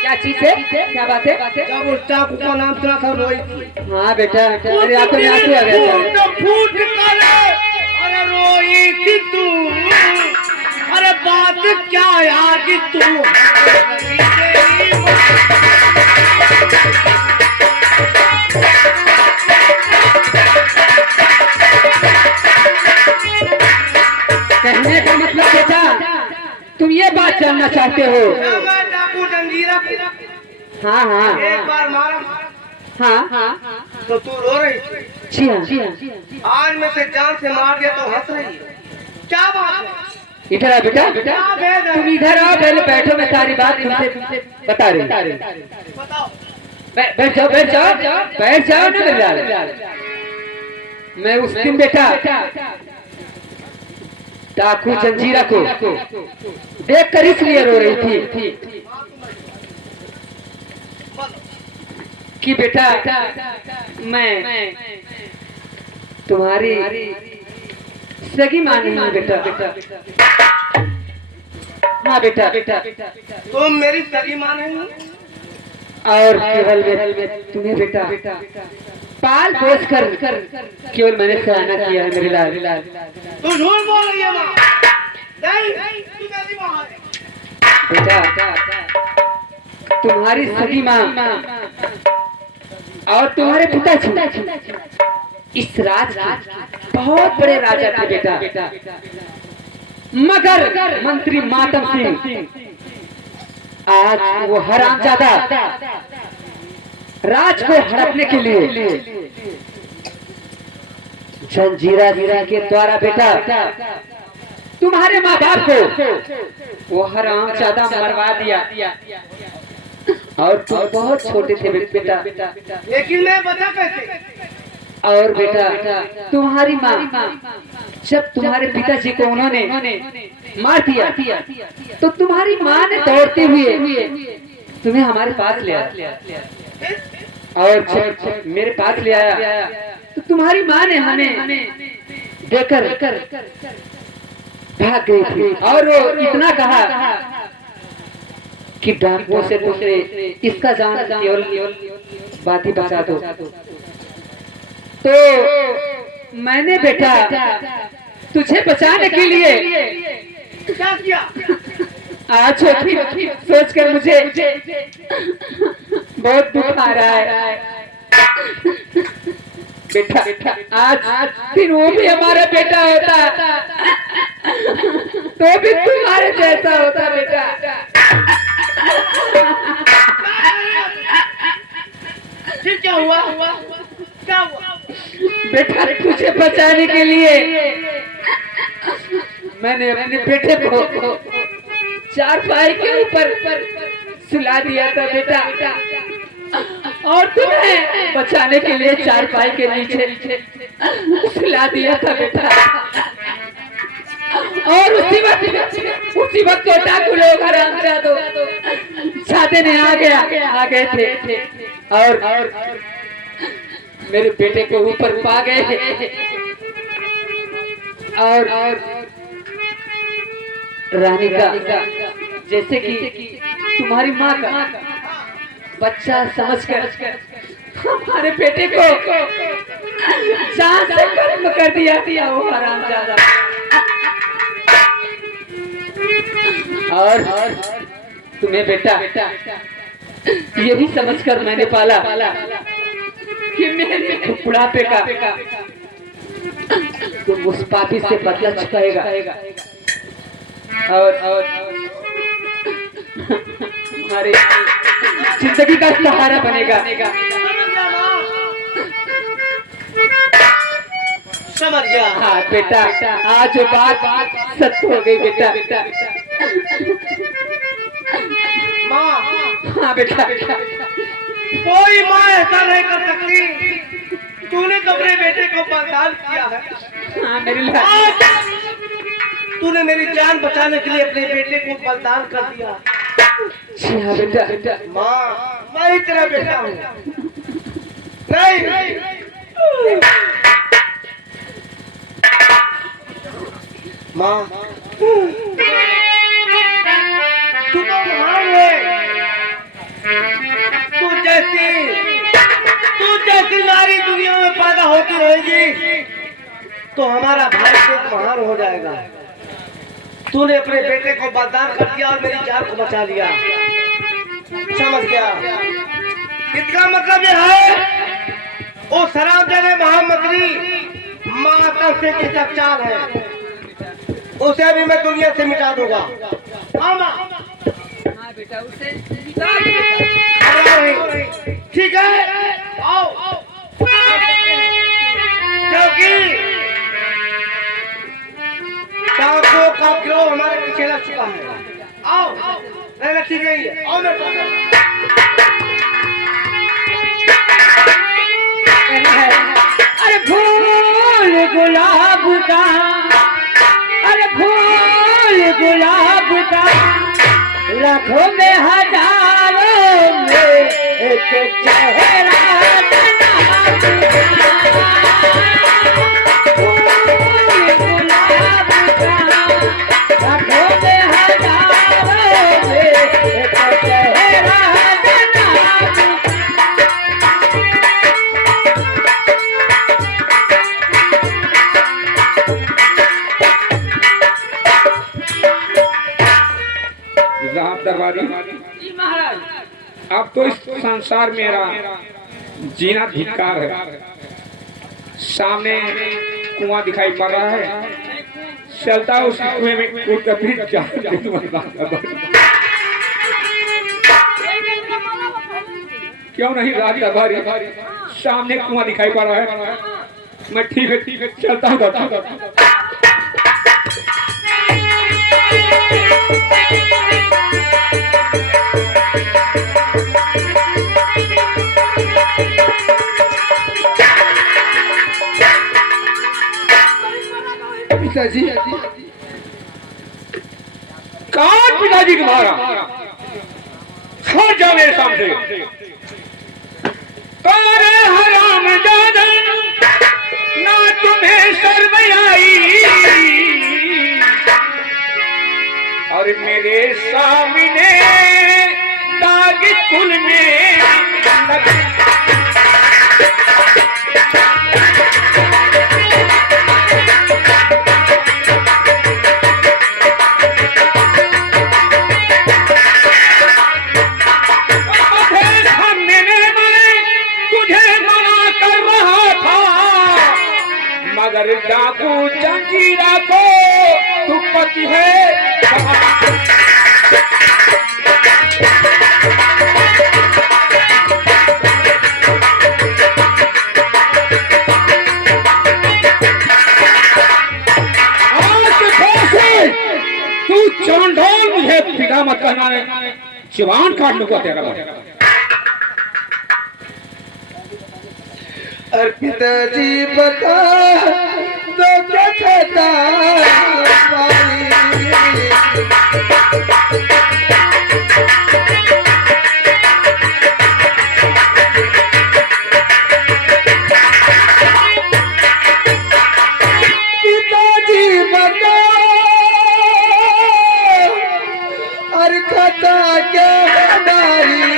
क्या चीज है, क्या बात है? जब उस डाकू का नाम सुना था रोई थी। हाँ बेटा, अरे आंखों में आंसू आ गया था। फूट कर अरे रोई थी तू, अरे बात क्या याद तू। कहने का मतलब बेटा तुम ये बात जानना चाहते हो? मैं डाकू जंजीरा को हाँ हाँ एक बार मारा हाँ, तो तू रो रही थी। जी हाँ। आज मैं से जान से मार दिया तो हंस रही है, क्या बात है? इधर आ बेटा, क्या भेद है? तुम इधर आओ, पहले बैठो, मैं सारी बात तुमसे बता रही हूँ। बताओ। बैठ जाओ बैठ जाओ बैठ जाओ ना मेरे लाल। मैं उस दिन बेटा डाकू जंजीरा को देख कर इसलिए रो रही थी कि बेटा मैं तुम्हारी सगी मां नहीं हूं बेटा। हाँ बेटा, तुम मेरी सगी मां नहीं हो? और केवल तुम्हें बेटा पाल पोस कर केवल मैंने सहायता किया है मेरे लाल। तू झूठ बोल रही है मां। नहीं, तू मेरी मां है। बेटा तुम्हारी सगी मां और तुम्हारे पिताजी इस राज के बहुत बड़े राजा थे बेटा, मगर मंत्री मातम सिंह आज वो हरामजादा राज को हड़पने के लिए जंजीरा के द्वारा बेटा तुम्हारे माँ बाप को वो हरामजादा मरवा दिया और तुम बहुत छोटे थे बेटा। लेकिन मैं बचा कैसे? और बेटा तुम्हारी माँ जब तुम्हारे पिताजी को उन्होंने मार दिया तो तुम्हारी माँ ने दौड़ते हुए तुम्हें हमारे पास ले आया और जब मेरे पास ले आया तो तुम्हारी माँ ने हमें देकर भाग गई थी और वो इतना कहा कि डाकुओं से तुमने इसका जान केवल बात ही बचा दो। तो मैंने बेटा तुझे बचाने के लिए क्या किया? आज सोच कर मुझे बहुत दुख आ रहा है बेटा। आज फिर वो भी हमारा बेटा होता तो भी तुम्हारे जैसा होता बेटा। फिर क्या हुआ? क्या हुआ? बेटा तुझे बचाने के लिए मैंने अपने बेटे को चारपाई के ऊपर सुला दिया था बेटा, और तुम्हें बचाने के लिए चारपाई के नीचे सुला दिया था बेटा। और उसी वक्त तो डाकू लोग हरामजादो छाते आ गए थे और मेरे बेटे को ऊपर पा गए और रानी का जैसे कि तुम्हारी माँ का बच्चा समझकर हमारे बेटे को जान से खत्म कर दिया वो हरामजादा। और तुम्हें बेटा ये भी समझकर मैंने पाला कि मेरे बुढ़ापे का तुम उस पापी से बदला चुकाएगा और हमारे जिंदगी का सहारा बनेगा। समझ गया। हाँ बेटा, आज वो बात सत्य हो गई बेटा। माँ, हाँ बेटा, कोई माँ ऐसा नहीं कर सकती। तूने तो अपने बेटे को बलिदान किया है। हाँ मेरी लाल, तूने मेरी जान बचाने के लिए अपने बेटे को बलिदान कर दिया। जी हाँ बेटा। माँ, मैं ही तेरा बेटा हूँ। नहीं, माँ, तू तो महान है। तू जैसी नारी दुनिया में पैदा होती रहेगी तो हमारा भाई तो महान हो जाएगा। तूने अपने बेटे को बलिदान कर दिया और मेरी जान को बचा लिया। समझ गया? इसका मतलब यह है वो शराब देने महामंत्री माता से की चाल है, उसे भी मैं दुनिया से मिटा दूंगा। हाँ माँ, हाँ बेटा, उसे ठीक है, आओ। क्योंकि डाकुओं का गिरोह हमारे पीछे लग चुका है। आओ, नहीं ठीक है, आओ मेरे पास। अरे फूल गुलाब का, अरे फूल गुलाब का, लाखों में हजारों में एक चेहरा दरबारी, अब तो इस संसार मेरा जीना धिक्कार है। सामने कुआं दिखाई पड़ रहा है, चलता उस कुएं में कूद कर फिर क्यों नहीं राज दरबारी, सामने कुआं दिखाई पड़ रहा है। मैं ठीक है चलता हूँ। पिताजी, कौन पिताजी तुम्हारा? छोड़ जाओ मेरे सामने। कौन हराम जादा ना तुम्हें शर्म आई और मेरे सामने दाग कुल में सीधा मत कहना, जुबान काट लूंगा तेरा मैं। और पिताजी बता दो क्या कहता हमारी। पिताजी बता और खता क्या हमारी।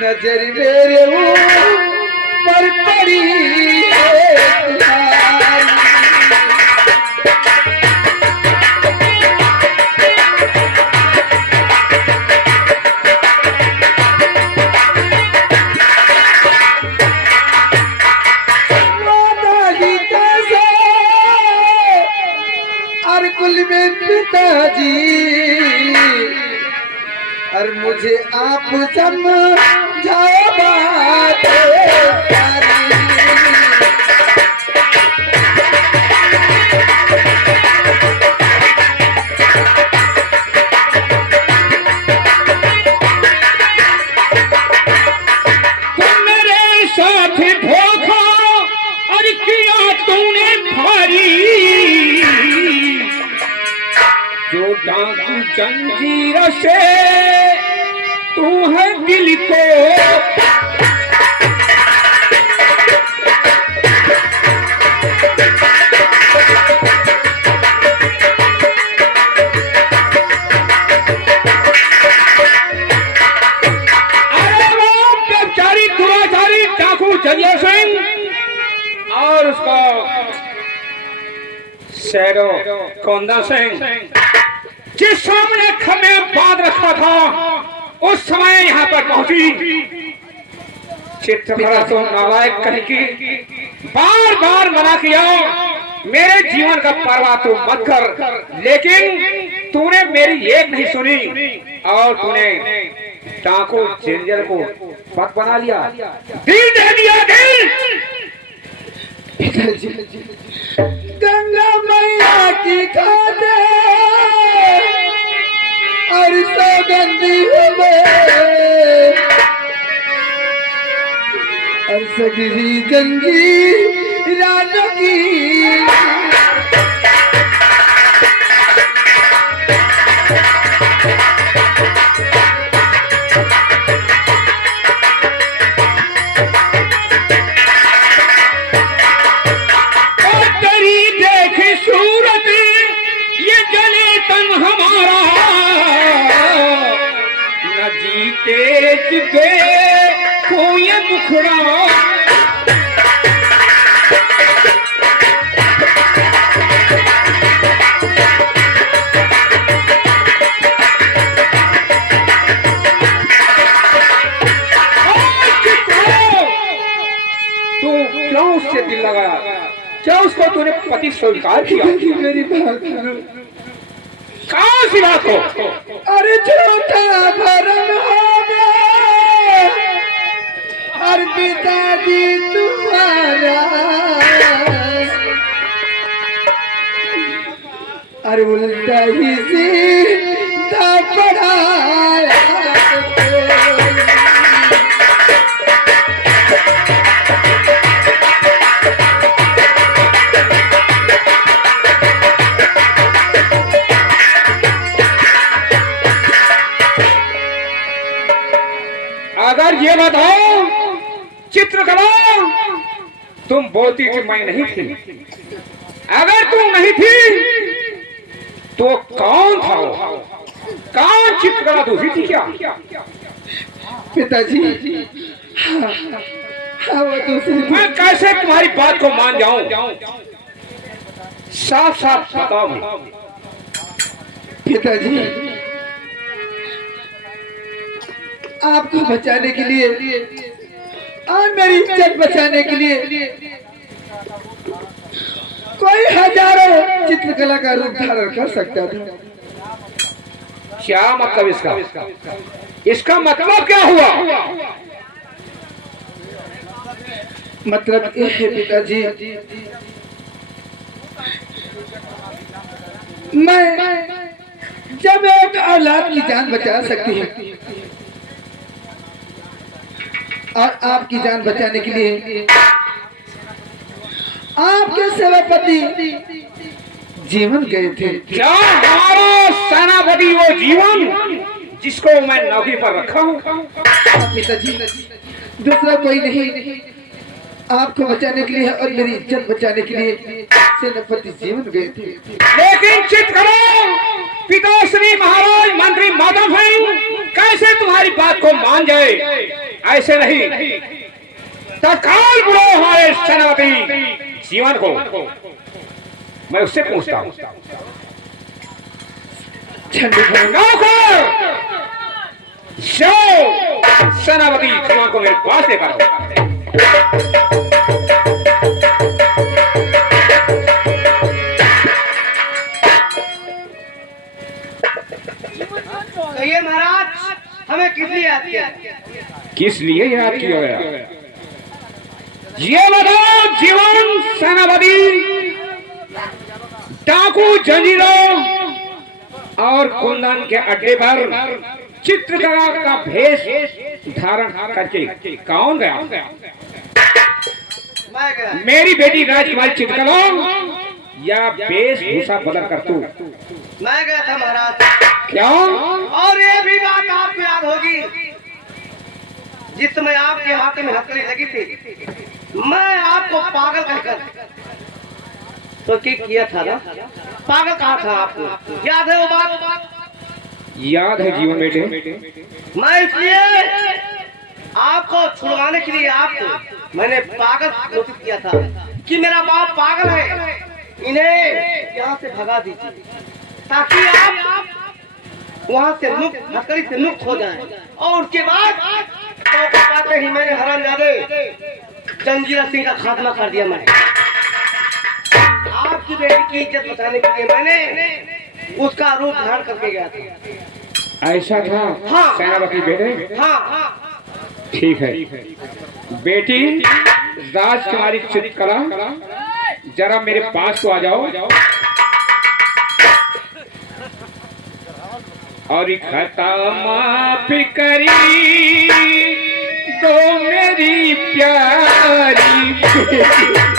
नजर मेरे ऊपर पड़ी है तुम्हारी। माता ही कैसे और कुल में पिताजी और मुझे आप समझाओ बातें सारी। तुम मेरे साथ धोखा और किया तूने भारी, जो डाकू जंजीर से तू है दिल को। अरे वो बेचारी दुराचारी डाकू जंजीर सिंह और उसका शेरो कौंदा सिंह जिस सामने खमे बांध रखा था, उस समय यहाँ पर पहुंची। चित्रकला तो नालायक कह की बार बार मना किया, मेरे जीवन का परवाह तू मत कर, लेकिन तूने मेरी एक नहीं सुनी और तूने डाकू जंजीर को पत बना लिया, दिल दे दिया दिल। पिताजी गंगा मैया की खातिर और सौगंधी हुए और सगरी जंगी रानों की। तेज देखो ये मुखड़ा, तू क्यों उससे दिल लगाया? क्या उसको तूने पति स्वीकार किया? मेरी बात सुनो। कहाँ सी बात हो? अरे छोटा भरम हो गया और पिताजी तुम्हारा, अरे उल्टा ही सीधा पढ़ाया। अगर ये बताओ चित्रकला, तुम बोलती कि मैं नहीं थी, अगर तुम नहीं थी तो कौन था वो? कौन चित्रकला दूसरी थी क्या? पिताजी हाँ वो दूसरी। मैं कैसे तुम्हारी बात को मान जाऊं? साफ साफ बताओ। पिताजी आपको बचाने के लिए और मेरी इज्जत बचाने के लिए कोई हजारों चित्रकला का रूप धारण कर सकता था। क्या मतलब इसका? इसका मतलब क्या हुआ? मतलब ये है पिताजी, मैं औलाद की जान बचा सकती है। और आपकी जान बचाने के लिए आपके सेनापति जीवन गए थे। क्या हमारा सेनापति वो जीवन जिसको मैं नौकरी पर रखा हूँ? पिताजी, दूसरा कोई नहीं, आपको बचाने के लिए और मेरी इज्जत बचाने के लिए सेनापति जीवन गए थे। लेकिन चित करो पिताश्री महाराज मंत्री माधव सिंह कैसे तुम्हारी बात को मान जाए? ऐसे नहीं, तत्काल बुलाओ हमारे सेनापति जीवन को, मैं उससे पूछता हूँ। सेनापति जीवन को मेरे पास लेकर आओ। कहिए महाराज, हमें किस लिए याद किया? किस लिए याद किया गया ये बताओ जीवन। सेनापति डाकू जंजीरों और कुंदन के अड्डे पर चित्रकला का भेष धारण करके कौन गया? मैं गया। मेरी बेटी राजकुमारी चित्रकला या वेशभूषा बदल कर तू? मैं गया था महाराज। क्यों? और ये भी बात आपको याद होगी, जिस समय आपके हाथ में हथकड़ी लगी थी, मैं आपको पागल कहकर तो किया था ना? पागल कहा था आपको, याद है वो बात? याद है जीवन बेटे। मैं इसलिए आपको छुड़वाने के लिए आपको मैंने पागल घोषित किया था कि मेरा बाप पागल है, इन्हें यहाँ से भगा दीजिए ताकि आप वहाँ से मुक्त, हथकड़ी से मुक्त हो जाएं। और उसके बाद तो पाते ही मैंने हरामजादे जंजीरा सिंह का खात्मा कर दिया। मैं आपकी बेटी की इज्जत बचाने के लिए मैंने उसका रूप धारण करके गया था। ऐसा था? हाँ। सेनापति बेटे। हाँ, ठीक है बेटी राजकुमारी चित्रकला, जरा मेरे पास को आ जाओ और खता माफ करी दो मेरी प्यारी बेटी।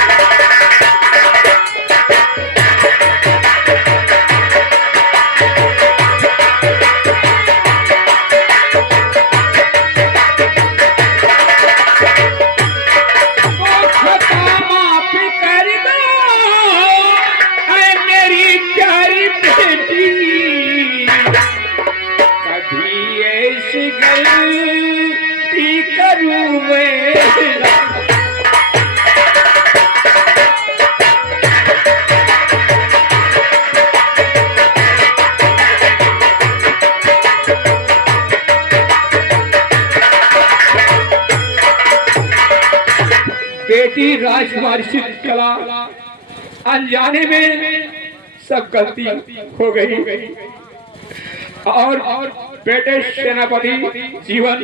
बेटी राजकुमारी चित्रकला, अनजाने में सब गलती हो गई और बेटे सेनापति जीवन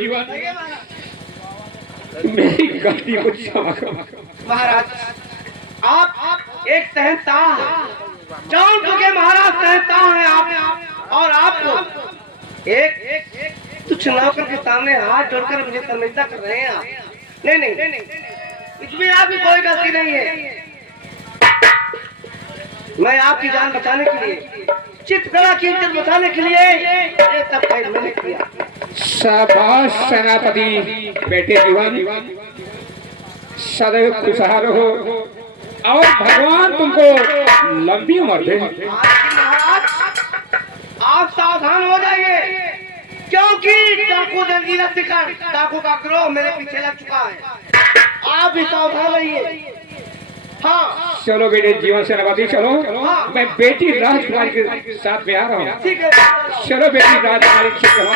मेरी गलती को क्षमा करो। महाराज आप एक शहंशाह हैं, जौनपुर के महाराज शहंशाह हैं आप, और आपको एक तुच्छ नौकर के सामने हाथ जोड़कर मुझे शर्मिंदा कर रहे हैं आप। नहीं, इसमें आपकी कोई गलती नहीं है। मैं आपकी जान बचाने के लिए, चित्रकला की इज्जत बचाने के लिए ये सब काम मैंने किया। शाबाश सेनापति बेटे जीवन, सदैव खुशहाल रहो और भगवान तुमको लंबी उम्र दे। महाराज आप सावधान हो जाइए, क्योंकि डाकू जंजीरा शिकार डाकू का गिरोह मेरे पीछे लग चुका है। आप भी सावधान रहिए। हाँ चलो बेटे जीवन सेनापति चलो, हाँ। मैं बेटी राजकुमारी के साथ में आ रहा हूँ। ठीक है। चलो बेटी राजकुमारी चित्रकला।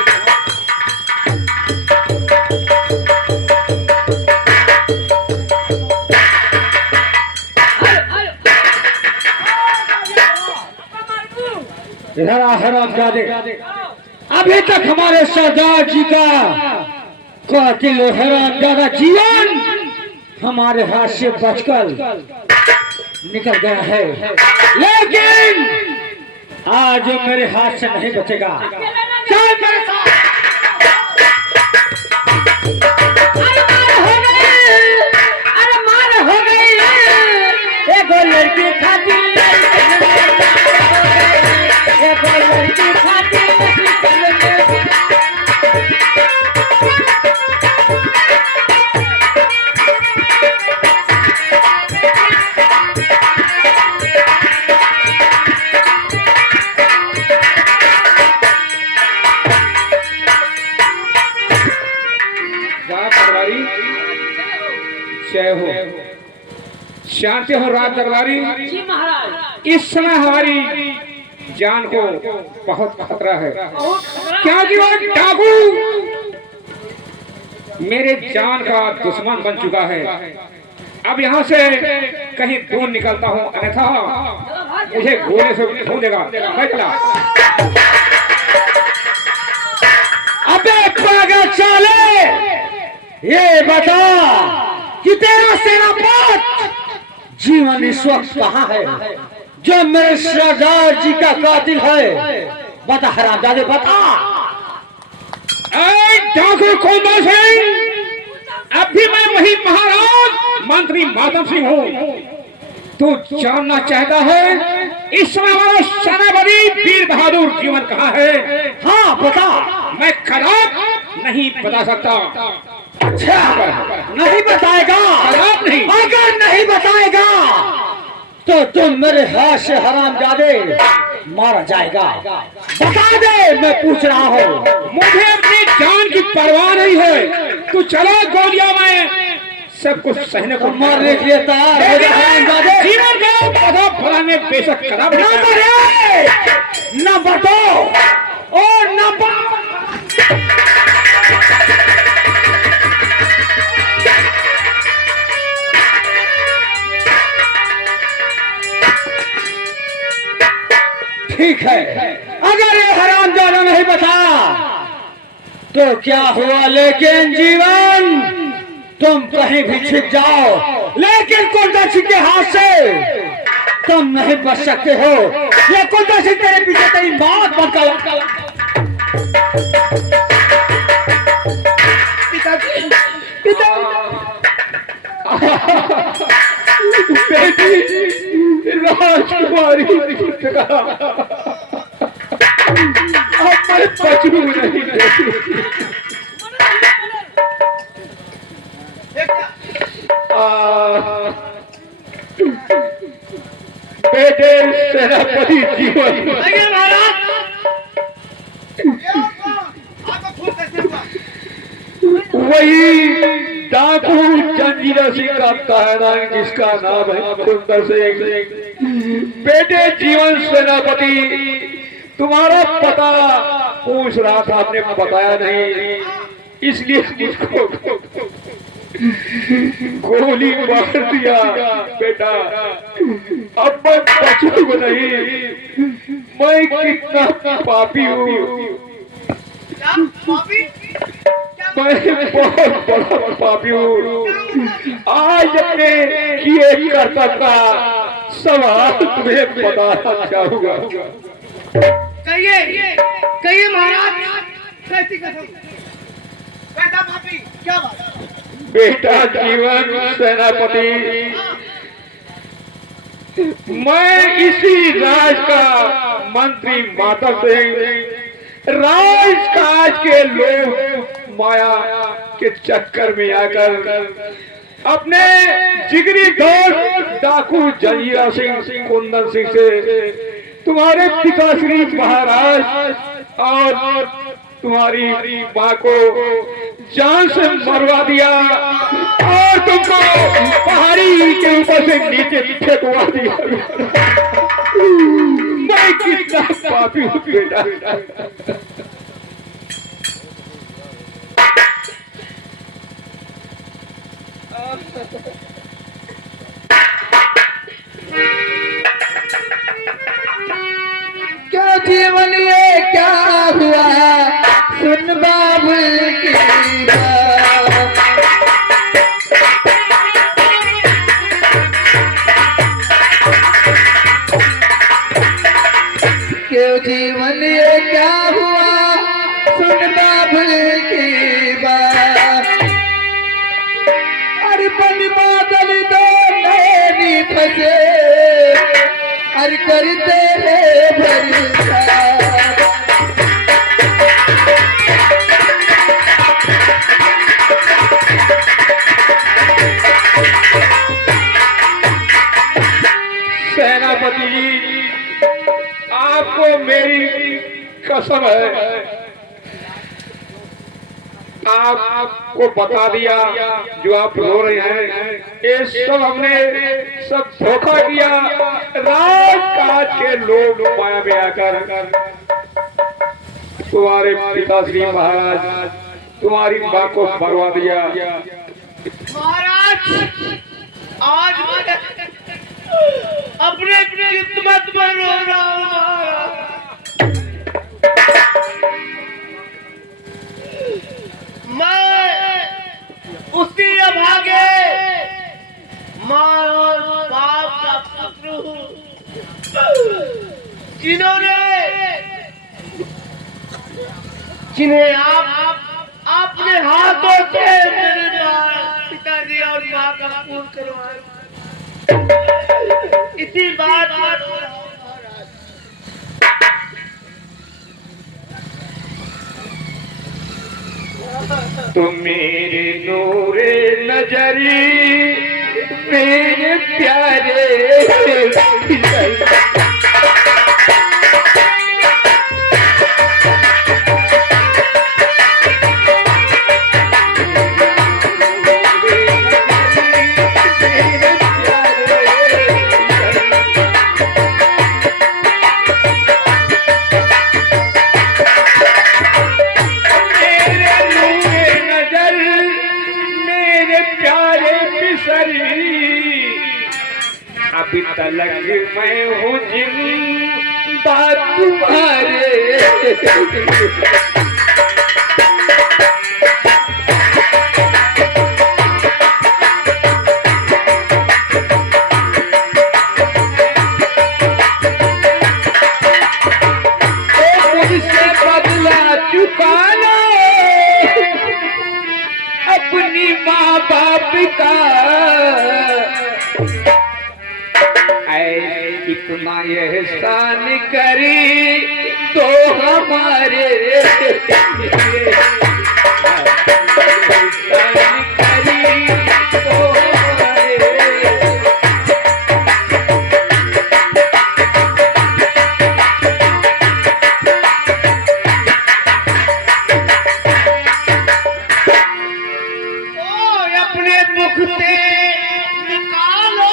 इधर हरामजादे, अभी तक हमारे सरदार जी का कातिल हरामजादा जीवन हमारे हाथ से बचकर निकल गया है, लेकिन आज मेरे हाथ से नहीं बचेगा। चल मेरे साथ। अरे मार हो गई एक लड़की खाती एक लड़की खाती जय हो, शांति हो राज दरबारी। जी महाराज, इस समय हमारी जान को बहुत खतरा है, क्योंकि वो डाकू मेरे जान का दुश्मन बन चुका है। अब यहाँ से कहीं दूर निकलता हूँ, अन्यथा मुझे गोले से खो देगा। फैसला अबे पागल साले, ये बता कि तेरा सेनापति जीवन इस वक्त कहाँ है, जो मेरे सरदार जी का कातिल है? बता हरामजादे, बता। डाकू कुंदन सिंह, अभी मैं वही महाराज मंत्री माधव सिंह हूँ। तू जानना चाहता है इस समय हमारा सेनापति वीर बहादुर जीवन कहाँ है? हाँ बता। मैं खराब नहीं बता सकता। अच्छा नहीं बताएगा? खराब नहीं। अगर नहीं बताएगा तो तुम मेरे हाथ से हरामजादे मारा जाएगा। बता दे, मैं पूछ रहा हूँ। मुझे अपनी जान की परवाह नहीं है। तू चला गोलियां में सब कुछ सहने को मारने के लिए तैयार हो जा हरामजादे। जीवन का पौधा फला में बेशक खराब न मरे, न बटो और न ठीक है। अगर ये हरामजादा नहीं बता तो क्या हुआ, लेकिन जीवन तुम कहीं भी छिप जाओ, लेकिन कुंदन सिंह के हाथ से तुम नहीं बच सकते हो। ये कुंदन सिंह तेरे पीछे तेरी मौत बनकर। पिताजी, बेटी राजकुमारी, अब मैं बचू नहीं बेटी। बेटे सेनापति जीवन, वही डाकू जंजीरा सिंह का कहना है, जिसका नाम है कुंदन सिंह। बेटे जीवन सेनापति, तुम्हारा पता पूछ रहा था, आपने बताया नहीं, इसलिए मुझको गोली मार दिया। बेटा अब मैं बचूंगा नहीं। मैं कितना पापी हूँ, मैं बहुत बड़ा पापी हूँ। आज अपने किए करता था सवाल तुम्हें बताना चाहूंगा। कहिए महाराज, कैसी कसम, कैसा पापी, क्या बात? बेटा जीवन सेनापति, मैं इसी राज का मंत्री माधव सिंह राजकाज के लोग माया के चक्कर में आकर अपने जिगरी दोस्त डाकू जंजीरा सिंह कुंदन सिंह से तुम्हारे पिताश्री महाराज और तुम्हारी माँ को जान से मरवा दिया और तुमको पहाड़ी के ऊपर से नीचे फेंकवा दिया। मैं कितना पापी हूँ बेटा। क्या जीवन ये क्या हुआ, सुन बाबू की बात। क्यों जीवन ये क्या हुआ, से अर करते हैं भरोसा। सेनापति जी, आपको मेरी कसम है, आपको बता दिया जो आप रो रहे हैं, ये सब हमने सब धोखा किया। राजकाज के लोग माया में आकर तुम्हारे पिताश्री महाराज तुम्हारी मां को मरवा दिया। महाराज, आज मैं अपने किस्मत पर रो रहा हूँ। मैं उसी अभागे माँ और बाप का पुत्र हूँ, जिन्हें आपने हाथों से मेरे पिताजी और माँ का खून करवाया। इसी बात पर तुम मेरे नूरे नजरी मेरे प्यारे अभी तलक मैं हूँ जिंदा तुम्हारे। मुझसे बदला चुकाना अपनी माँ बाप का, इतना एहसान करी तो हमारे, एहसान करी तो हमारे। अपने मुख से निकालो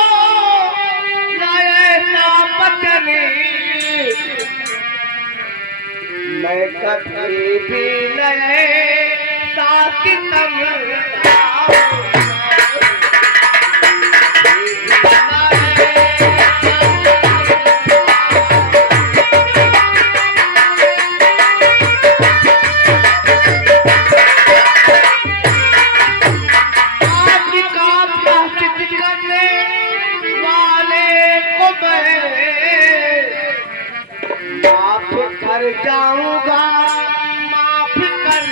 मैं कभी भी नए साथी कर जाऊंगा, माफ कर।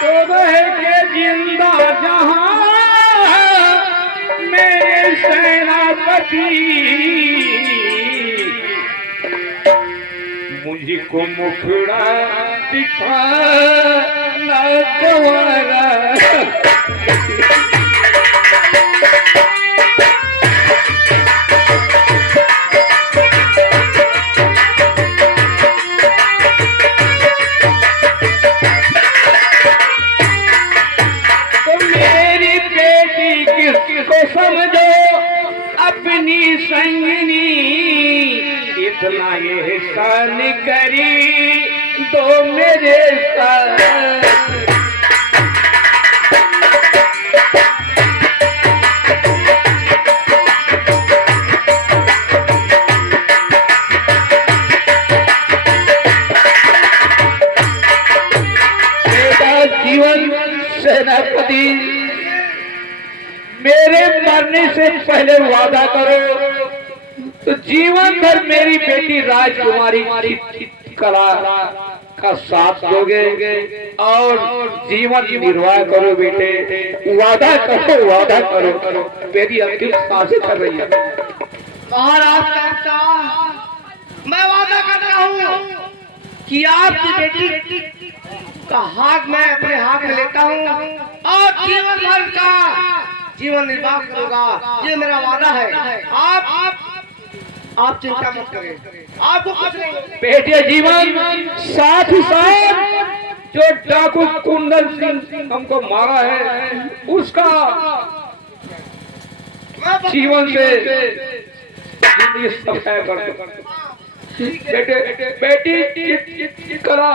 तो रहे के जिंदा जहां मेरे सेनापति, मुझको मुखड़ा दिखाना गवारा। तो मेरी बेटी किसको समझो अपनी संगनी, इतना एहसान करी दो मेरे साथ। मेरा जीवन सेनापति मेरे मरने मरने से पहले वादा करो तो जीवन भर मेरी बेटी राजकुमारी कला का साथ दोगे और जीवन निर्वाह करो बेटे। वादा करो मेरी अंतिम सांसें कर रही है। महाराज कहता मैं वादा करता हूँ कि आपकी बेटी का हाथ मैं अपने हाथ में लेता हूँ और जीवन भर का जीवन निर्वाह करूंगा। ये मेरा वादा है। आप चिंता मत करें, आपको कुछ नहीं होगा। बेटे जीवन साथ ही साथ जो डाकू कुंदन सिंह हमको मारा है उसका जीवन से जिंदगी सफाई कर दो। बेटे बेटी करा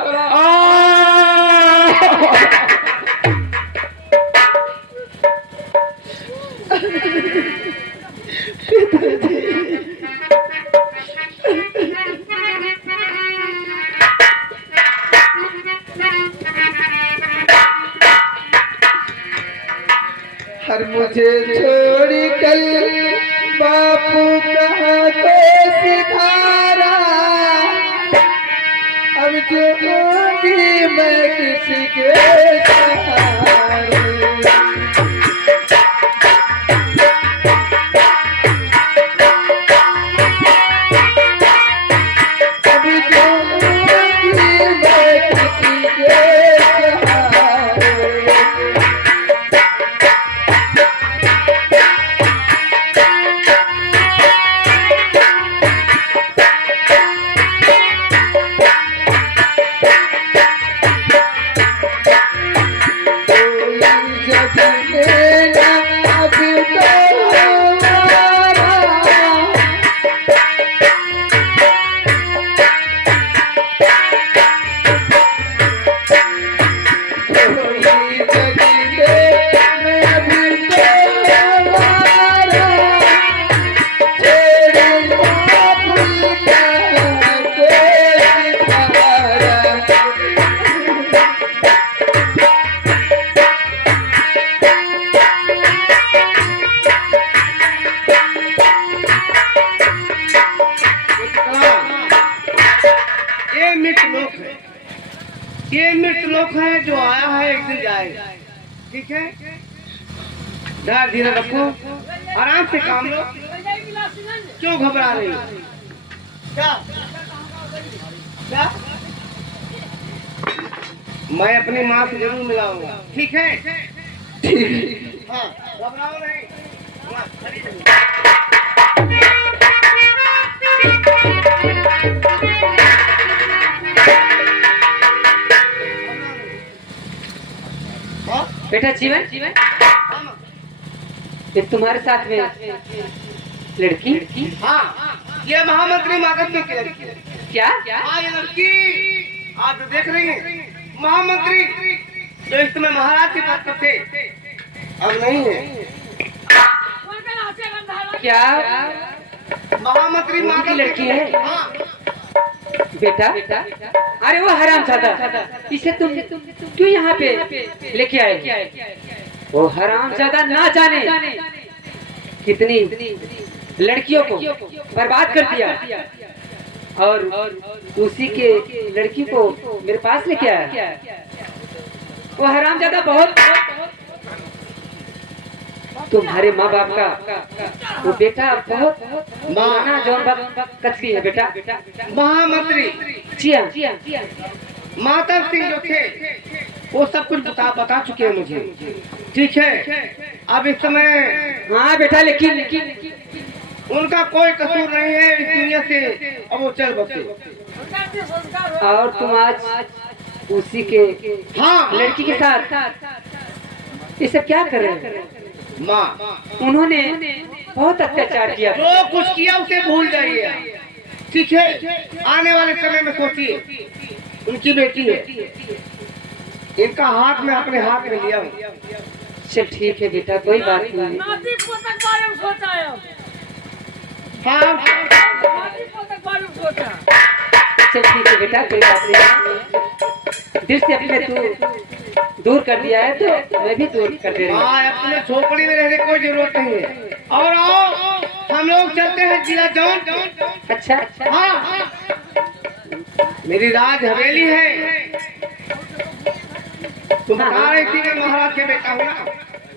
हर मुझे छोड़ कर बापू कहाँ को सिधारा, अब जो होगी मैं किसी के सहारे। अब जो होगी मैं किसी के सहारे। ये मृत लोक है जो आया है एक दिन जाएगा। ठीक है, धैर्य धीरे रखो, आराम से काम लो। क्यों घबरा रही हो? क्या क्या? मैं अपनी माँ से जरूर मिलाऊंगा। ठीक है, ठीक। हाँ, घबराओ नहीं। बेटा जीवन, ये तुम्हारे साथ में लड़की? हाँ, ये महामंत्री माधव की लड़की है। क्या? हाँ, ये लड़की आप जो देख रही हैं, महामंत्री जो इस समय महाराज के पद पर थे, अब नहीं है। क्या महामंत्री माधव की लड़की है? हाँ। बेटा, अरे वो हरामजादा, इसे तुम क्यों यहाँ पे लेके आए? वो हरामजादा ना जाने कितनी लड़कियों को बर्बाद कर दिया और उसी के लड़की को मेरे पास लेके आया। वो हरामजादा बहुत तुम्हारे माँ बाप का वो बेटा बहुत पुराना जौन कचरी है। बेटा महामंत्री माता सिंह जो थे वो सब कुछ बता चुके हैं मुझे। ठीक है, अब इस समय हाँ बेटा, लेकिन उनका कोई कसूर नहीं है इस दुनिया से, अब वो चल बसे। और तुम आज उसी के हाँ लड़की के साथ ये सब क्या कर रहे हैं? माँ, उन्होंने बहुत अत्याचार किया। जो कुछ किया उसे भूल जाइए। ठीक है, आने वाले समय में सोचिए, उनकी बेटी है, इनका हाथ में अपने हाथ में लिया हूँ। चल ठीक है बेटा, कोई बात नहीं। हाँ, चल ठीक है बेटा, कोई बात नहीं। दिल से अपने तू दूर कर दिया है तो मैं भी दूर कर दे रही हूँ। हाँ, अपने झोपड़ी में रहने की कोई जरूरत नहीं है। और आओ हम लोग चलते हैं जिला जौन। अच्छा हाँ मेरी राज हवेली है। तुम बता रही थी मैं महाराज के बेटा हूँ ना।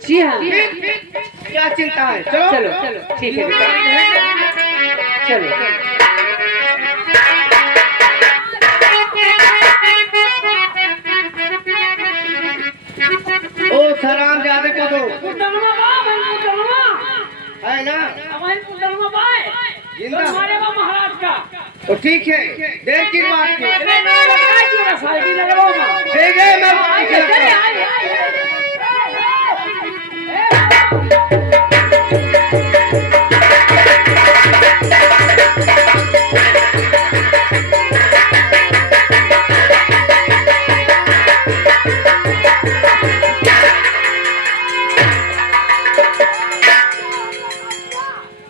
जी हाँ क्या चिंता है, चलो चलो चलो ठीक है बेटा चलो। ओ सराम ज्यादा को दो पुतलवा बा भाई पुतलवा है ना। हमारी पुतलवा बा है जिंदा हमारे बा महाराज का तो ठीक है, देर की बात की अरे मैं लगा क्यों साइकिल लगवा मा ठीक है। मैं चले आए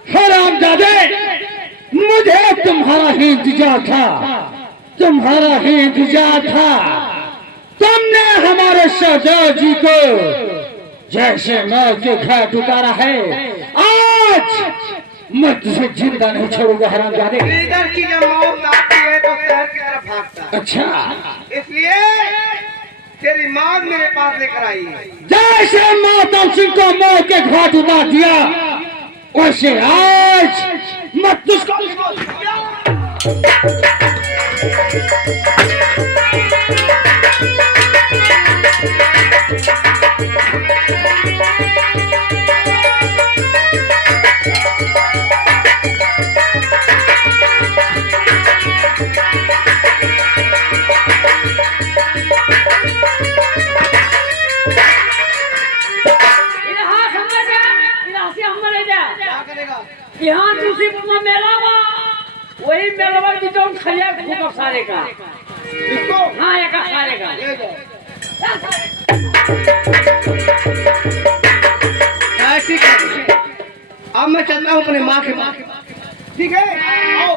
हरामजादे, मुझे तुम्हारा ही इंतजार था, तुम्हारा ही इंतजार था। तुमने हमारे सरदार जी को जैसे मौत के घाट उतारा है, आज मैं तुझे जिंदा नहीं छोड़ूंगा हरामजादे। लीडर की जब मौत आती है तो शहर की तरफ भागता है। अच्छा, इसलिए तेरी माँ मेरे पास लेकर आई है। जैसे माता सिंह को मौत के घाट उतार दिया, वैसे आज मैं तुझको क्या करेगा? यहाँ तुलसीपुर में मेला बा वही मेला की जो खलिया खूब सारे का इसको हाँ एक सारे का ले जाओ। हाँ, ठीक है। अब मैं चलता हूँ अपने माँ के पास। ठीक है, आओ।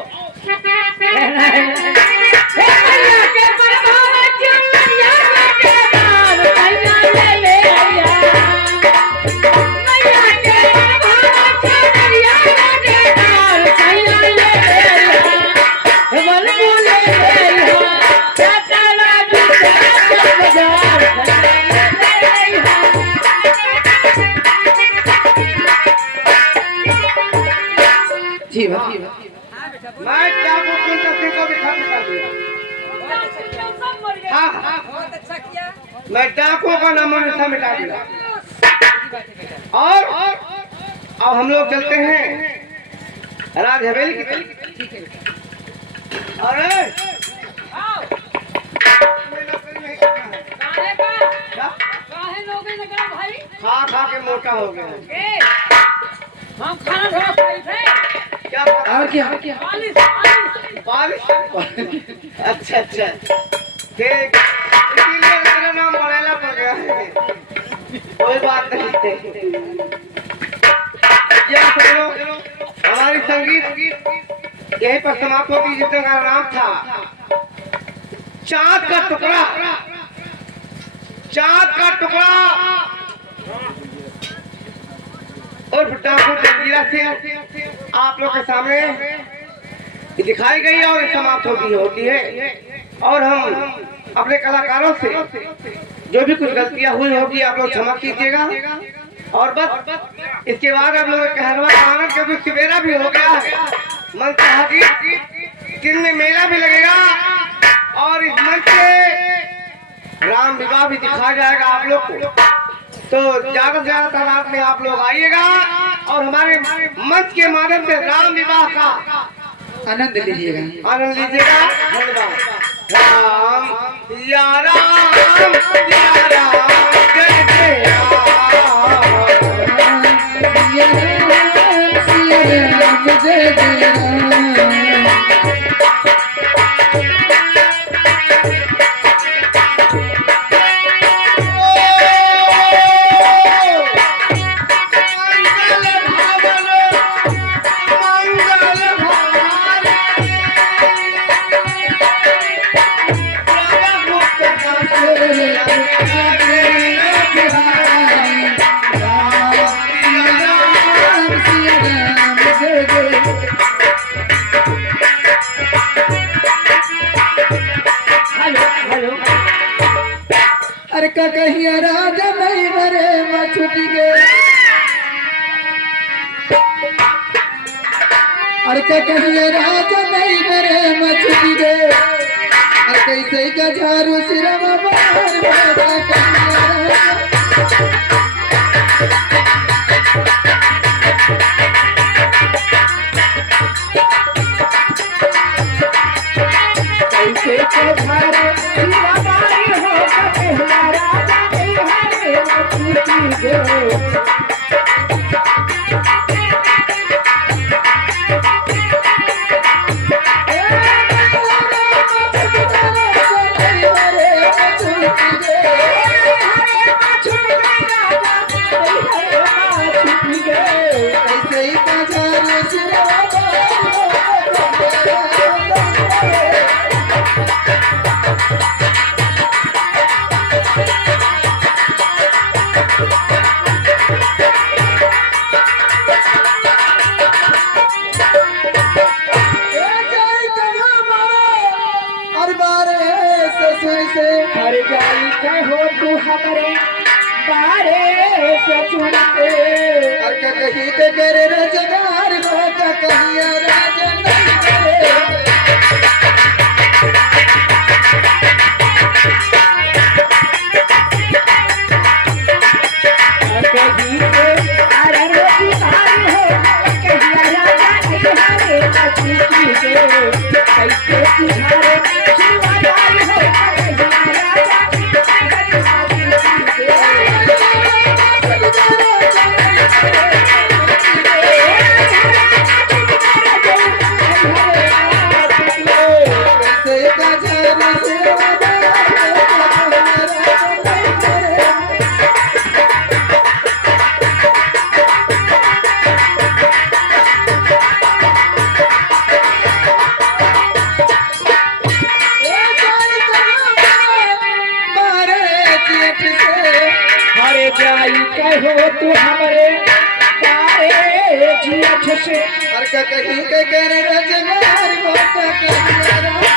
जी भाई, मैं चाकू कुंता सिंह को भी खत्म कर दिया। हाँ, मैं डाकुओं का नाम निशा मिटा दिया। और अब हम लोग चलते हैं राज हवेली की तरफ। अरे खा खा के मोटा हो गया। हम खाना थोड़ा खाई थे क्या पता? और क्या बारिश। अच्छा अच्छा, ठीक, इसीलिए मेरा नाम बड़ेला पड़ गया है। कोई बात नहीं। क्या सुनो, हमारी संगीत यहीं पर समाप्त होती, जिसका का नाम था चाँद का टुकड़ा। चाँद का टुकड़ा और डाकू जंजीरा से आप लोग के सामने दिखाई गई और समाप्त होती है। और हम अपने कलाकारों से जो भी कुछ गलतियां हुई होगी आप लोग क्षमा कीजिएगा। और बस इसके बाद हम लोग कहरवा आनंद का कुछ सवेरा भी हो गया है। मन चाहा कि दिन में मेला भी लगेगा और इस मंच से राम विवाह भी दिखाया जाएगा आप लोग को। तो ज्यादा से ज्यादा तादाद में आप लोग आइएगा और हमारे मंच के माध्यम से राम विवाह का आनंद लीजिएगा। आनंद लीजिएगा। धन्यवाद। राम सिया राम सिया राम जय जय राम अरे का कहिया राजा नहीं मरे मैं छुटी गए अरे का कहिया राजा नहीं मरे मैं छुटी गए अरे कैसे का झारू सिरा बाहर बाबा कहिया राजा कैसे को झारे सिरा बाहर हो कहिया राजा नहीं मरे मैं छूटी गए कैसे का झारू सिरा हर जाई कहो तू हमारे बारे से चुनते कहीं के करे रजगार हो कहिया राजा नहीं करे कहीं के अरे रोटी भारी हो कहिया राजा नहीं हरे छूटी गए कैसे तुझारे शिवादार हो कहिया राजा कैसे का झारू सिरा हरे जाई कहो तू हमारे बारे जिया से कहीं के करे रजगार हो कहिया राजा